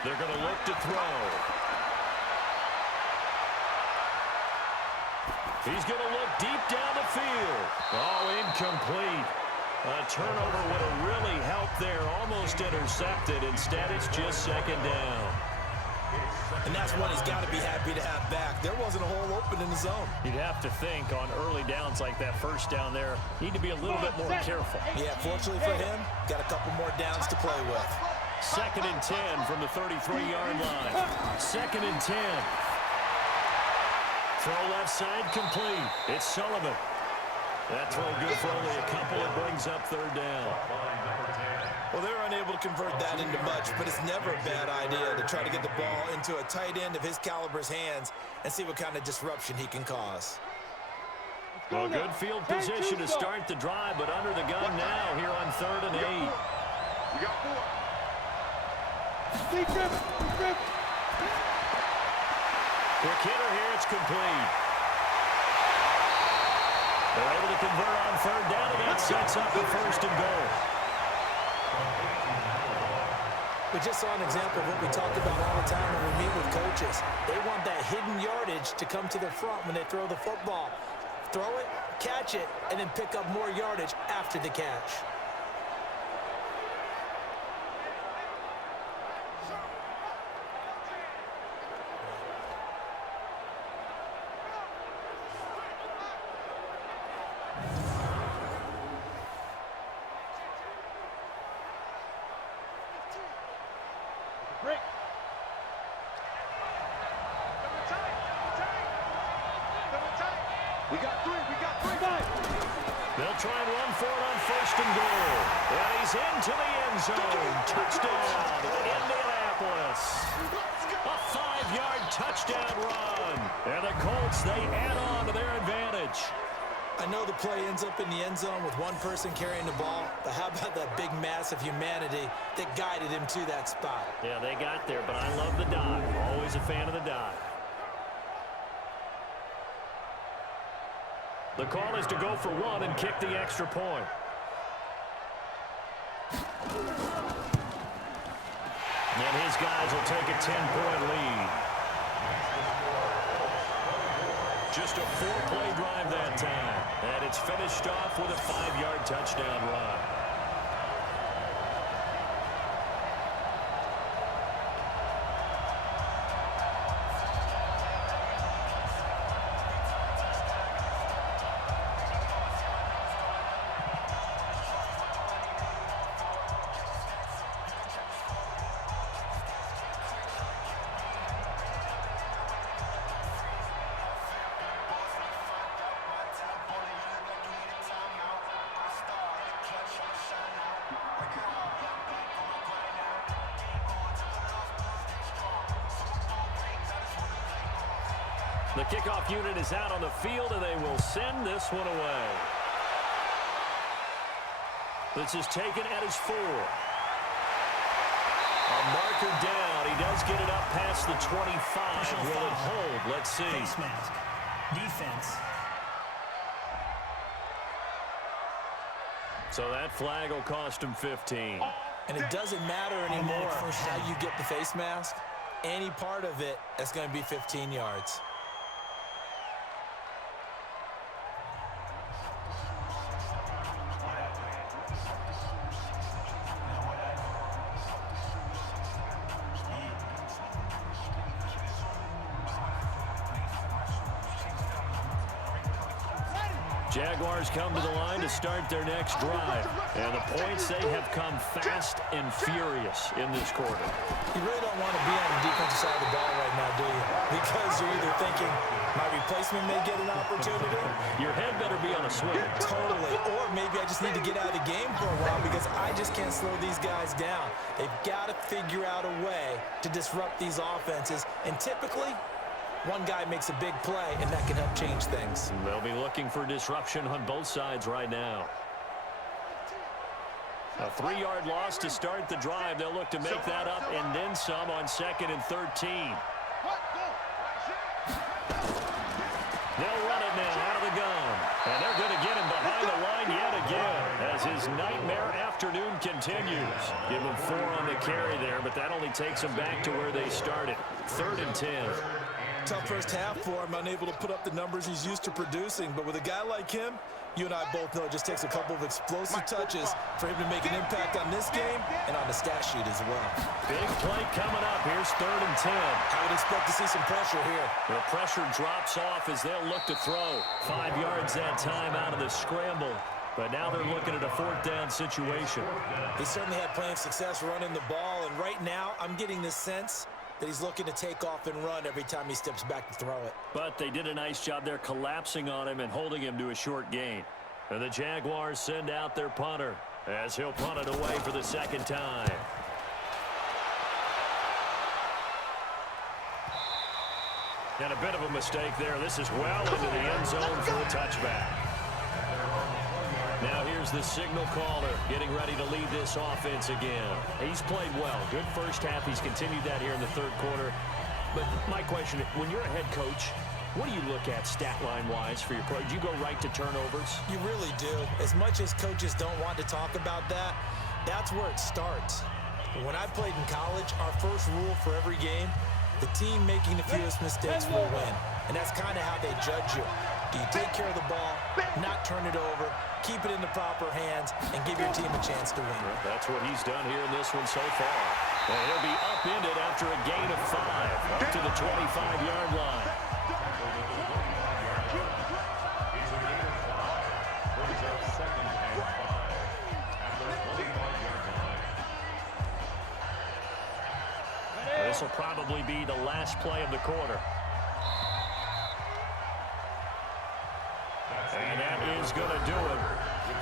They're going to look to throw. He's going to look deep down the field. Oh, incomplete. A turnover would have really helped there. Almost intercepted. Instead, it's just second down. And that's one he's got to be happy to have back. There wasn't a hole open in the zone. You'd have to think on early downs like that first down there, need to be a little bit more careful. Yeah, fortunately for him, got a couple more downs to play with. Second and 10 from the 33-yard line. Second and 10. Throw left side complete. It's Sullivan. That throw good for only a couple. It brings up third down. Well, they're unable to convert that into much, but it's never a bad idea to try to get the ball into a tight end of his caliber's hands and see what kind of disruption he can cause. Well, good field position to start the drive, but under the gun now here on 3rd and 8. We got 4. Quick hitter here. It's complete. They're able to convert on 3rd down, and that sets up the 1st and goal. We just saw an example of what we talk about all the time when we meet with coaches. They want that hidden yardage to come to the front when they throw the football. Throw it, catch it, and then pick up more yardage after the catch. Break. We got 3. We got 3. They'll try and run for it on 1st and goal. And he's into the end zone. Touchdown, Indianapolis. A 5-yard touchdown run. And the Colts, they add on to their advantage. I know the play ends up in the end zone with one person carrying the ball, but how about that big mass of humanity that guided him to that spot? Yeah, they got there, but I love the dive. Always a fan of the dive. The call is to go for 1 and kick the extra point. And his guys will take a 10-point lead. Just a 4-play drive that time. And it's finished off with a 5-yard touchdown run. The kickoff unit is out on the field, and they will send this one away. This is taken at his 4. A marker down. He does get it up past the 25. Will it hold? Let's see. Face mask. Defense. So that flag will cost him 15. And it doesn't matter anymore how you get the face mask. Any part of it, that's going to be 15 yards. Jaguars come to the line to start their next drive. And the points, they have come fast and furious in this quarter. You really don't want to be on the defensive side of the ball right now, do you? Because you're either thinking, my replacement may get an opportunity. Your head better be on a swing. Totally. Or maybe I just need to get out of the game for a while because I just can't slow these guys down. They've got to figure out a way to disrupt these offenses. And typically, one guy makes a big play, and that can help change things. They'll be looking for disruption on both sides right now. A 3-yard loss to start the drive. They'll look to make that up and then some on 2nd and 13. They'll run it now out of the gun. And they're going to his nightmare afternoon continues. Give him 4 on the carry there, but that only takes him back to where they started. 3rd and 10. Tough first half for him, unable to put up the numbers he's used to producing. But with a guy like him, you and I both know it just takes a couple of explosive touches for him to make an impact on this game and on the stat sheet as well. Big play coming up. Here's 3rd and 10. I would expect to see some pressure here. The pressure drops off as they'll look to throw. 5 yards that time out of the scramble. But now they're looking at a 4th down situation. He certainly had plenty of success running the ball, and right now I'm getting the sense that he's looking to take off and run every time he steps back to throw it. But they did a nice job there collapsing on him and holding him to a short gain. And the Jaguars send out their punter as he'll punt it away for the 2nd time. And a bit of a mistake there. This is well into the end zone for a touchback. Now here's the signal caller getting ready to lead this offense again. He's played well. Good first half. He's continued that here in the 3rd quarter. But my question, when you're a head coach, what do you look at stat line-wise for your coach? Do you go right to turnovers? You really do. As much as coaches don't want to talk about that, that's where it starts. When I played in college, our first rule for every game, the team making the fewest mistakes will win. And that's kind of how they judge you. Do you take care of the ball, not turn it over, keep it in the proper hands, and give your team a chance to win? Well, that's what he's done here in this one so far. And he'll be upended after a gain of 5 up to the 25-yard line. This will probably be the last play of the quarter. And that is going to do it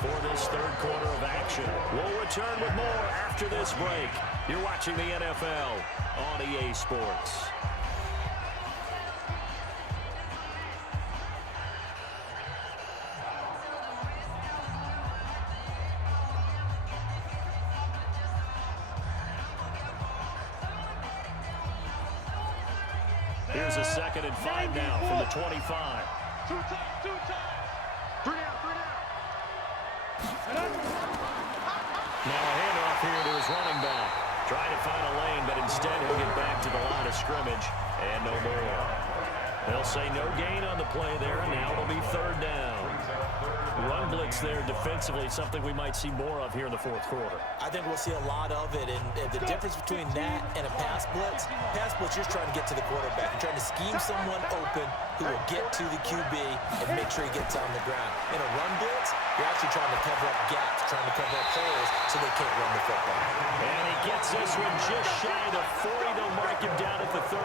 for this 3rd quarter of action. We'll return with more after this break. You're watching the NFL on EA Sports. Here's a 2nd and 5 now from the 25. 2 times, 2 times. 3 down, 3 down. Now a handoff here to his running back. Trying to find a lane, but instead he'll get back to the line of scrimmage. And no more. They'll say no gain on the play there, and now it'll be 3rd down. Run blitz there defensively, something we might see more of here in the 4th quarter. I think we'll see a lot of it, and the difference between that and a pass blitz, you're trying to get to the quarterback. You're trying to scheme someone open who will get to the QB and make sure he gets on the ground. In a run blitz, you're actually trying to cover up gaps, trying to cover up holes so they can't run the football. And he gets this one just shy of the 40. They'll mark him down at the 39.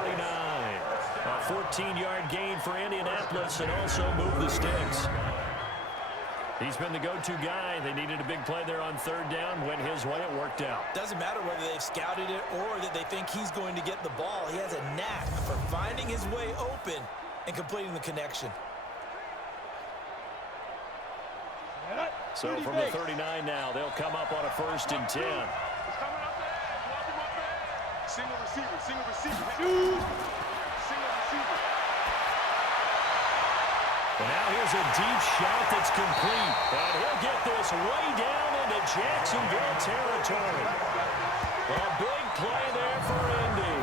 A 14-yard gain for Indianapolis and also move the sticks. He's been the go-to guy. They needed a big play there on 3rd down. Went his way. It worked out. Doesn't matter whether they've scouted it or that they think he's going to get the ball. He has a knack for finding his way open and completing the connection. So from the 39 now, they'll come up on a 1st and 10. It's coming up there. Walking up there. Single receiver, single receiver. Single receiver. And now here's a deep shot that's complete. And he'll get this way down into Jacksonville territory. A big play there for Indy.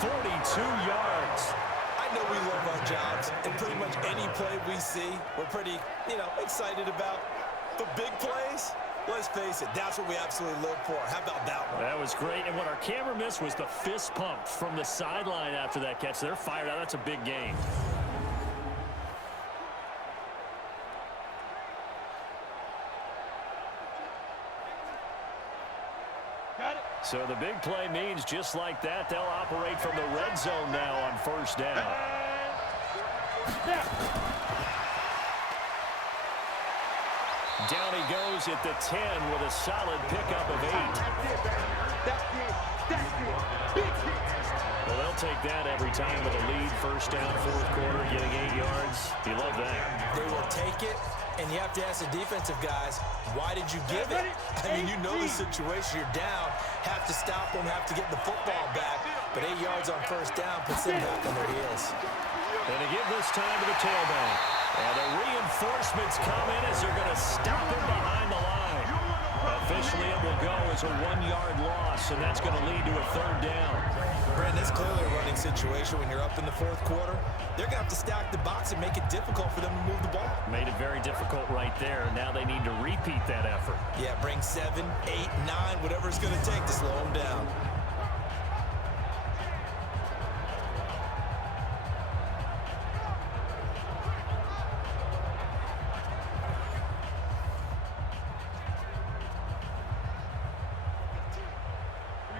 42 yards. I know we love our jobs, and pretty much any play we see, we're pretty, excited about. But big plays, let's face it, that's what we absolutely live for. How about that one? That was great. And what our camera missed was the fist pump from the sideline after that catch. They're fired out. That's a big gain. So the big play means just like that, they'll operate from the red zone now on 1st down. Down he goes at the 10 with a solid pickup of 8. Well, they'll take that every time with a lead. 1st down, 4th quarter, getting 8 yards. You love that. They will take it, and you have to ask the defensive guys, why did you give it? I mean, you know the situation. You're down, have to stop them, have to get the football back. But 8 yards on 1st down puts them back on their heels. And to give this time to the tailback. And the reinforcements come in as they're going to stop him behind the line. a 1-yard loss, and that's going to lead to a 3rd down. Brandon, it's clearly a running situation when you're up in the 4th quarter. They're going to have to stack the box and make it difficult for them to move the ball. Made it very difficult right there. Now they need to repeat that effort. Yeah, bring 7, 8, 9, whatever it's going to take to slow them down.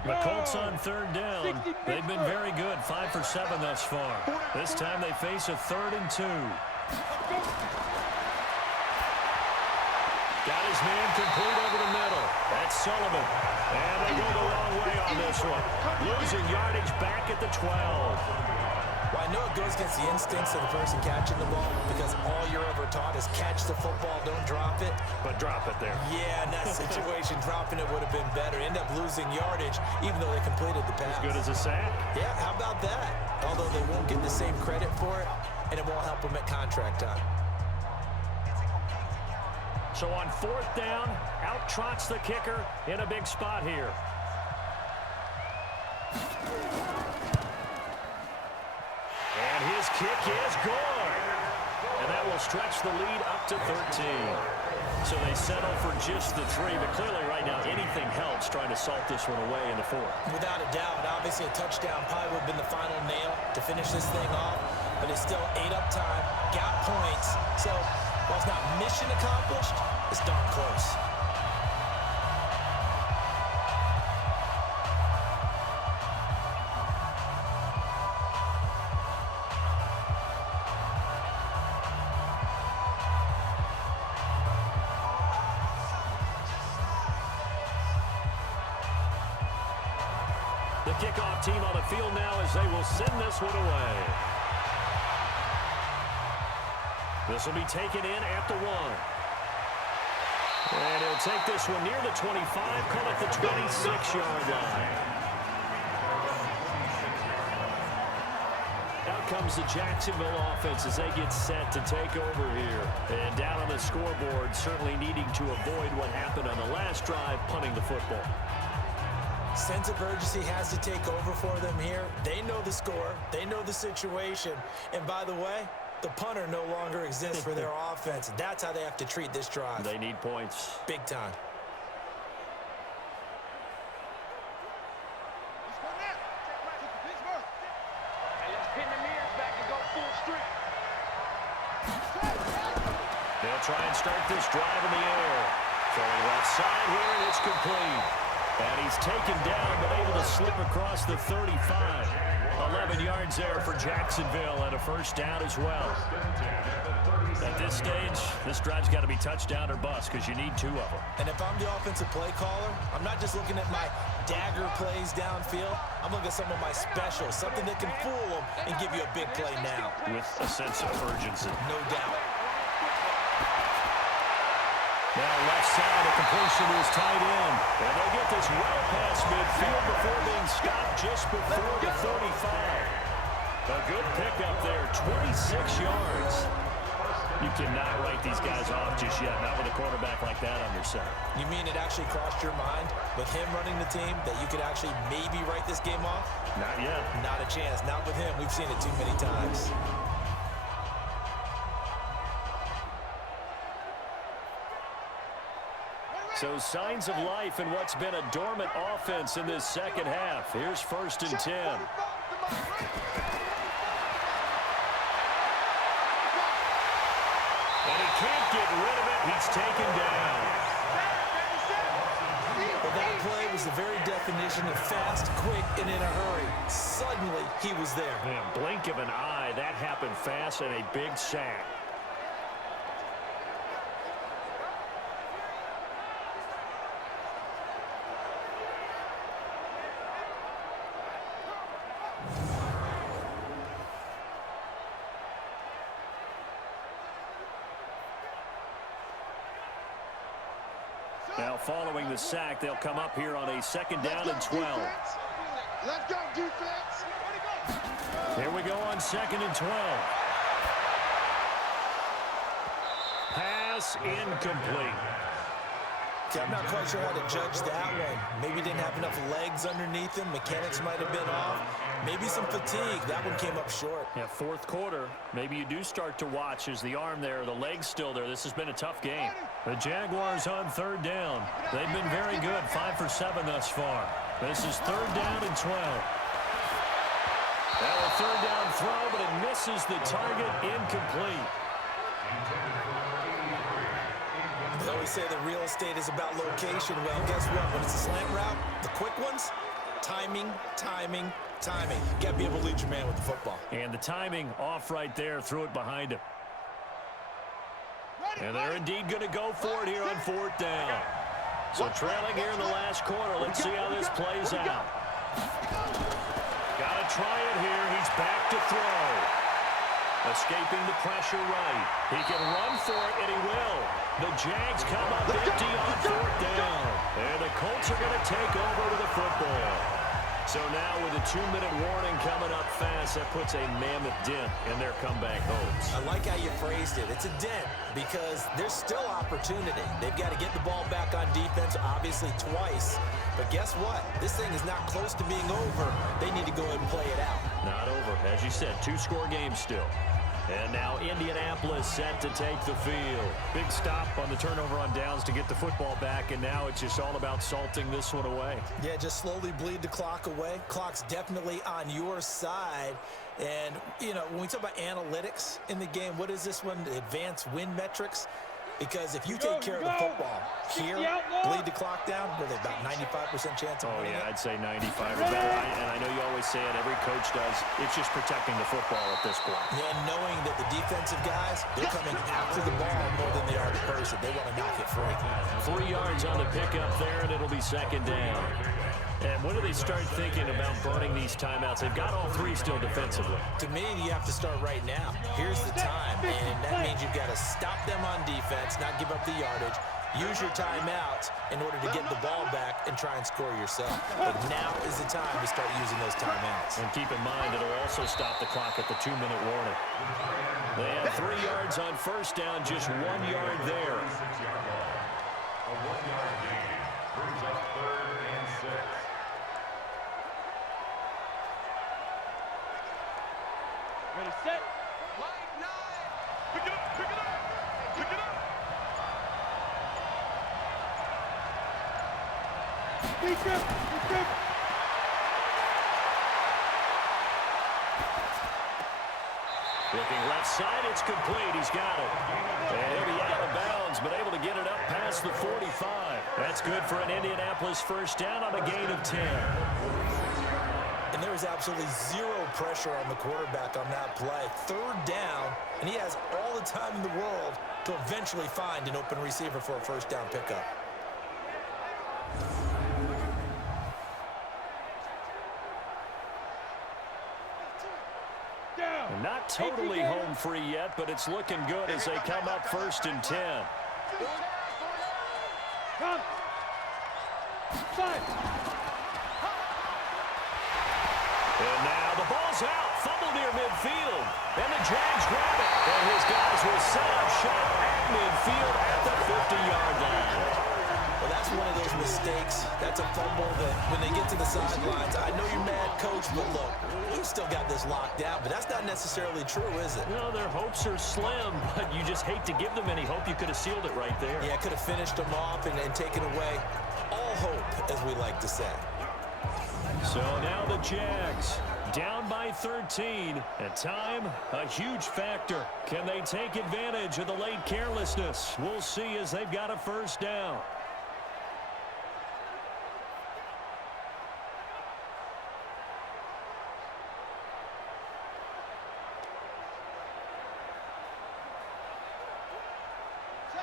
The Colts on 3rd down. They've been very good, 5 for 7 thus far. This time they face a 3rd and 2. Got his man complete over the middle. That's Sullivan. And they go the wrong way on this one. Losing yardage back at the 12. Well, I know it goes against the instincts of the person catching the ball because all you're ever taught is catch the football, don't drop it. But drop it there. Yeah, in that situation, dropping it would have been better. End up losing yardage even though they completed the pass. As good as a sack. Yeah, how about that? Although they won't get the same credit for it, and it won't help them at contract time. So on 4th down, out trots the kicker in a big spot here. And his kick is good. And that will stretch the lead up to 13. So they settle for just the 3, but clearly right now anything helps trying to salt this one away in the 4th. Without a doubt, obviously a touchdown probably would have been the final nail to finish this thing off, but it's still 8 up time, got points. So while it's not mission accomplished, it's darn close. The kickoff team on the field now as they will send this one away. This will be taken in at the 1. And he'll take this one near the 25, call it the 26-yard line. Out comes the Jacksonville offense as they get set to take over here. And down on the scoreboard, certainly needing to avoid what happened on the last drive, punting the football. Sense of urgency has to take over for them here. They know the score. They know the situation. And by the way, the punter no longer exists for their offense. That's how they have to treat this drive. They need points. Big time. They'll try and start this drive in the air. Throwing left side here, and it's complete. And he's taken down, but able to slip across the 35. 11 yards there for Jacksonville, and a 1st down as well. At this stage, this drive's got to be touchdown or bust because you need 2 of them. And if I'm the offensive play caller, I'm not just looking at my dagger plays downfield. I'm looking at some of my specials, something that can fool them and give you a big play now. With a sense of urgency. No doubt. Now left side, a completion to his tight end. And they'll get this well past midfield before being stopped just before the 35. A good pickup there, 26 yards. You cannot write these guys off just yet, not with a quarterback like that on your side. You mean it actually crossed your mind with him running the team that you could actually maybe write this game off? Not yet. Not a chance. Not with him. We've seen it too many times. So signs of life in what's been a dormant offense in this second half. Here's 1st and 10. And he can't get rid of it. He's taken down. Well, that play was the very definition of fast, quick, and in a hurry. Suddenly, he was there. Man, blink of an eye. That happened fast and a big sack. Now, following the sack, they'll come up here on a 2nd down and 12. Let's go, defense. Here we go on 2nd and 12. Pass incomplete. Yeah, I'm not quite sure how to judge that one. Maybe didn't have enough legs underneath him. Mechanics might have been off. Maybe some fatigue. That one came up short. Yeah, fourth quarter. Maybe you do start to watch as the arm there, the leg's still there. This has been a tough game. The Jaguars on third down. They've been very good, 5 for 7 thus far. This is third down and 12. Now a third down throw, but it misses the target, incomplete. They always say that real estate is about location. Well, guess what? When it's a slant route, the quick ones, timing, timing, timing. You got to be able to lead your man with the football. And the timing off right there, threw it behind him. And they're indeed going to go for it here on fourth down. So trailing here in the last quarter. Let's see how this plays out. Got to try it here. He's back to throw. Escaping the pressure right. He can run for it, and he will. The Jags come up empty on fourth down. And the Colts are going to take over with the football. So now with a 2-minute warning coming up fast, that puts a mammoth dent in their comeback hopes. I like how you phrased it. It's a dent because there's still opportunity. They've got to get the ball back on defense, obviously twice. But guess what? This thing is not close to being over. They need to go ahead and play it out. Not over. As you said, 2-score game still. And now Indianapolis set to take the field. Big stop on the turnover on downs to get the football back, and now it's just all about salting this one away. Yeah, just slowly bleed the clock away. Clock's definitely on your side. And, you know, when we talk about analytics in the game, what is this one? Advanced win metrics? Because if you take care of the football here, bleed the clock down, what are they, about 95% chance of winning it? I'd say 95 or better. And I know you always say it, every coach does. It's just protecting the football at this point. Yeah, and knowing that the defensive guys, they're coming after the ball more than they are the person. They want to knock it free. 3 yards on the pickup there, and it'll be second down. And when do they start thinking about burning these timeouts? They've got all 3 still defensively. To me, you have to start right now. Here's the time, and that means you've got to stop them on defense, not give up the yardage, use your timeouts in order to get the ball back and try and score yourself. But now is the time to start using those timeouts. And keep in mind, it'll also stop the clock at the 2-minute warning. They have 3 yards on first down, just 1 yard there. A 1-yard gain brings up 3rd and 6. Ready, set. Line 9. Pick it up, pick it up, pick it up. Defense. Looking left side, it's complete. He's got it. And he'll be out of bounds, but able to get it up past the 45. That's good for an Indianapolis first down on a gain of 10. And there was absolutely zero pressure on the quarterback on that play. 3rd down, and he has all the time in the world to eventually find an open receiver for a first down pickup. And not totally home free yet, but it's looking good as they come up 1st and 10. Come. Side. And now the ball's out. Fumble near midfield. And the Jags grab it. And his guys will set up shop at midfield at the 50-yard line. Well, that's one of those mistakes. That's a fumble that when they get to the sidelines, I know you're mad, Coach, but look, we've still got this locked down. But that's not necessarily true, is it? No, their hopes are slim, but you just hate to give them any hope. You could have sealed it right there. Yeah, could have finished them off and taken away all hope, as we like to say. So now the Jags down by 13. At time, a huge factor. Can they take advantage of the late carelessness? We'll see as they've got a first down.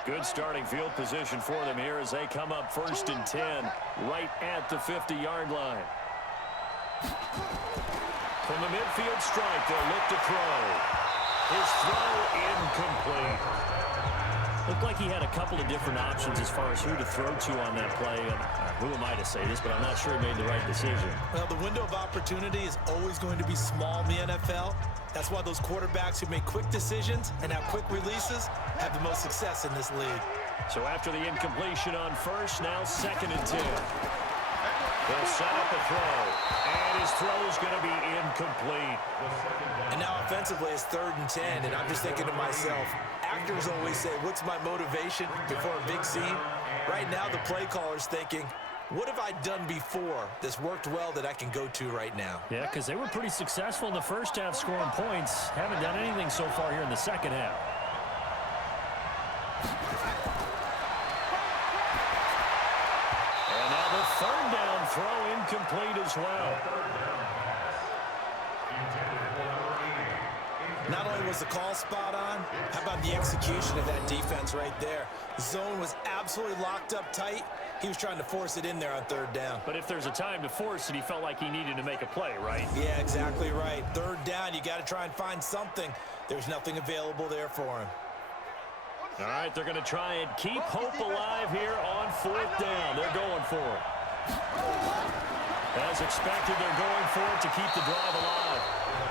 Good starting field position for them here as they come up 1st and 10 right at the 50-yard line. From the midfield stripe, they'll look to throw. His throw incomplete. Looked like he had a couple of different options as far as who to throw to on that play. And who am I to say this, but I'm not sure he made the right decision. Well, the window of opportunity is always going to be small in the NFL. That's why those quarterbacks who make quick decisions and have quick releases have the most success in this league. So after the incompletion on first, now 2nd and 10. They'll set up a throw, and his throw is going to be incomplete. And now offensively, it's 3rd and 10, and I'm just thinking to myself, actors always say, what's my motivation before a big scene? Right now, the play caller's thinking, what have I done before that's worked well that I can go to right now? Yeah, because they were pretty successful in the first half scoring points. Haven't done anything so far here in the second half. And now the 3rd down throw incomplete as well. Not only was the call spot on, how about the execution of that defense right there? The zone was absolutely locked up tight. He was trying to force it in there on 3rd down. But if there's a time to force it, he felt like he needed to make a play, right? Yeah, exactly right. 3rd down, you got to try and find something. There's nothing available there for him. All right, they're going to try and keep hope alive here on 4th down. They're going for it. As expected, they're going for it to keep the drive alive.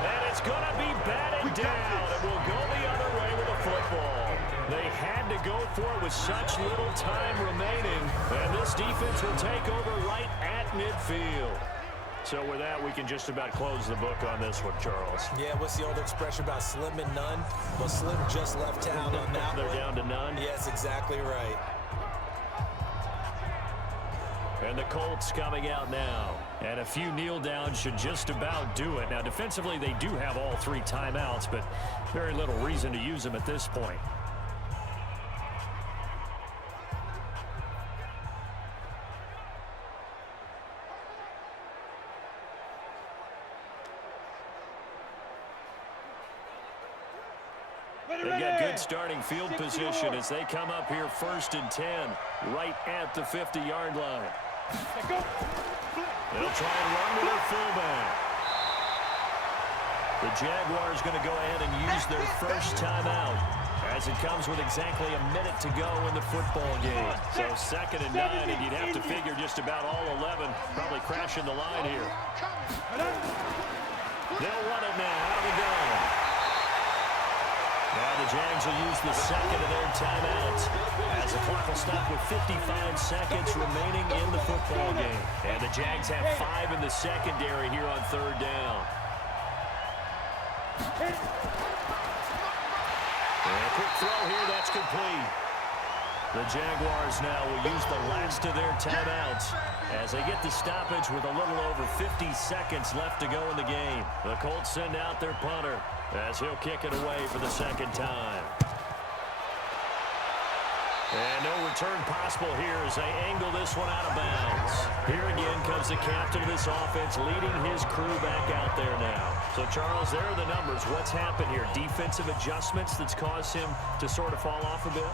And it's going to be batted down, and will go the other way with a football. They had to go for it with such little time remaining, and this defense will take over right at midfield. So with that, we can just about close the book on this one, Charles. Yeah, what's the old expression about slim and none? Well, Slim just left town on that They're one. down to none. Yes, exactly right. And the Colts coming out now. And a few kneel downs should just about do it. Now, defensively, they do have all 3 timeouts, but very little reason to use them at this point. They've got good starting field position as they come up here 1st and 10, right at the 50-yard line. They'll try and run with their fullback. The Jaguars going to go ahead and use their first timeout as it comes with exactly a minute to go in the football game. So 2nd and 9, and you'd have to figure just about all 11 probably crashing the line here. They'll run it now out of the gun. Now the Jags will use the 2nd of their timeouts as the clock will stop with 55 seconds remaining in the football game. And the Jags have 5 in the secondary here on 3rd down. And a quick throw here, that's complete. The Jaguars now will use the last of their timeouts as they get the stoppage with a little over 50 seconds left to go in the game. The Colts send out their punter as he'll kick it away for the 2nd time. And no return possible here as they angle this one out of bounds. Here again comes the captain of this offense leading his crew back out there now. So, Charles, there are the numbers. What's happened here? Defensive adjustments that's caused him to sort of fall off a bit?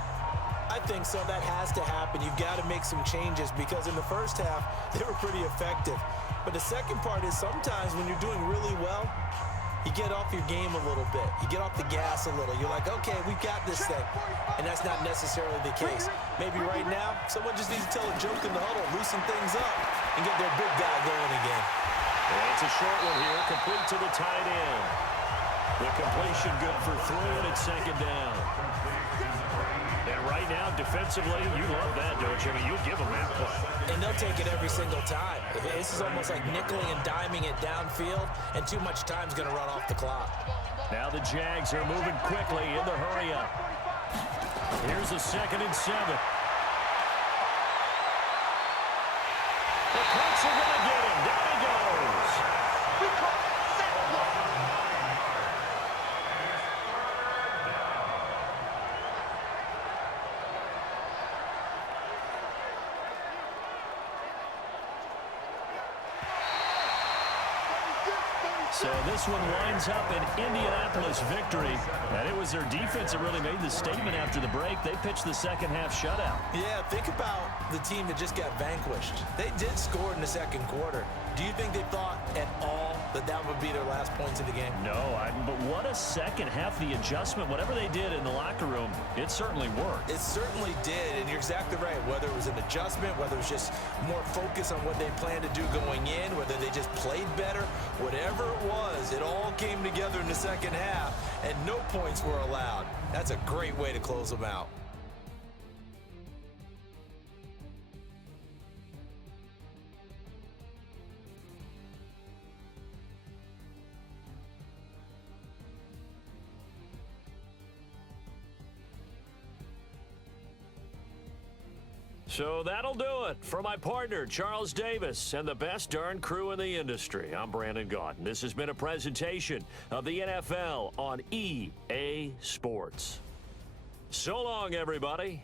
I think so. That has to happen. You've got to make some changes because in the first half, they were pretty effective. But the second part is sometimes when you're doing really well, you get off your game a little bit. You get off the gas a little. You're like, okay, we've got this thing. And that's not necessarily the case. Maybe right now, someone just needs to tell a joke in the huddle, loosen things up, and get their big guy going again. And it's a short one here, complete to the tight end. The completion good for 3, and it's 2nd down. And right now, defensively, you love that, don't you? I mean, you'll give them that play. And they'll take it every single time. This is almost like nickeling and diming it downfield, and too much time's going to run off the clock. Now the Jags are moving quickly in the hurry-up. Here's a 2nd and 7. The Colts are going to get him. Down he goes. So this one winds up an Indianapolis victory. And it was their defense that really made the statement after the break. They pitched the second half shutout. Yeah, think about the team that just got vanquished. They did score in the second quarter. Do you think they thought at all that that would be their last points of the game? No, but what a second half. The adjustment, whatever they did in the locker room, it certainly worked. It certainly did, and you're exactly right. Whether it was an adjustment, whether it was just more focus on what they planned to do going in, whether they just played better, whatever it was, it all came together in the second half, and no points were allowed. That's a great way to close them out. So that'll do it. For my partner, Charles Davis, and the best darn crew in the industry, I'm Brandon Gaudin. This has been a presentation of the NFL on EA Sports. So long, everybody.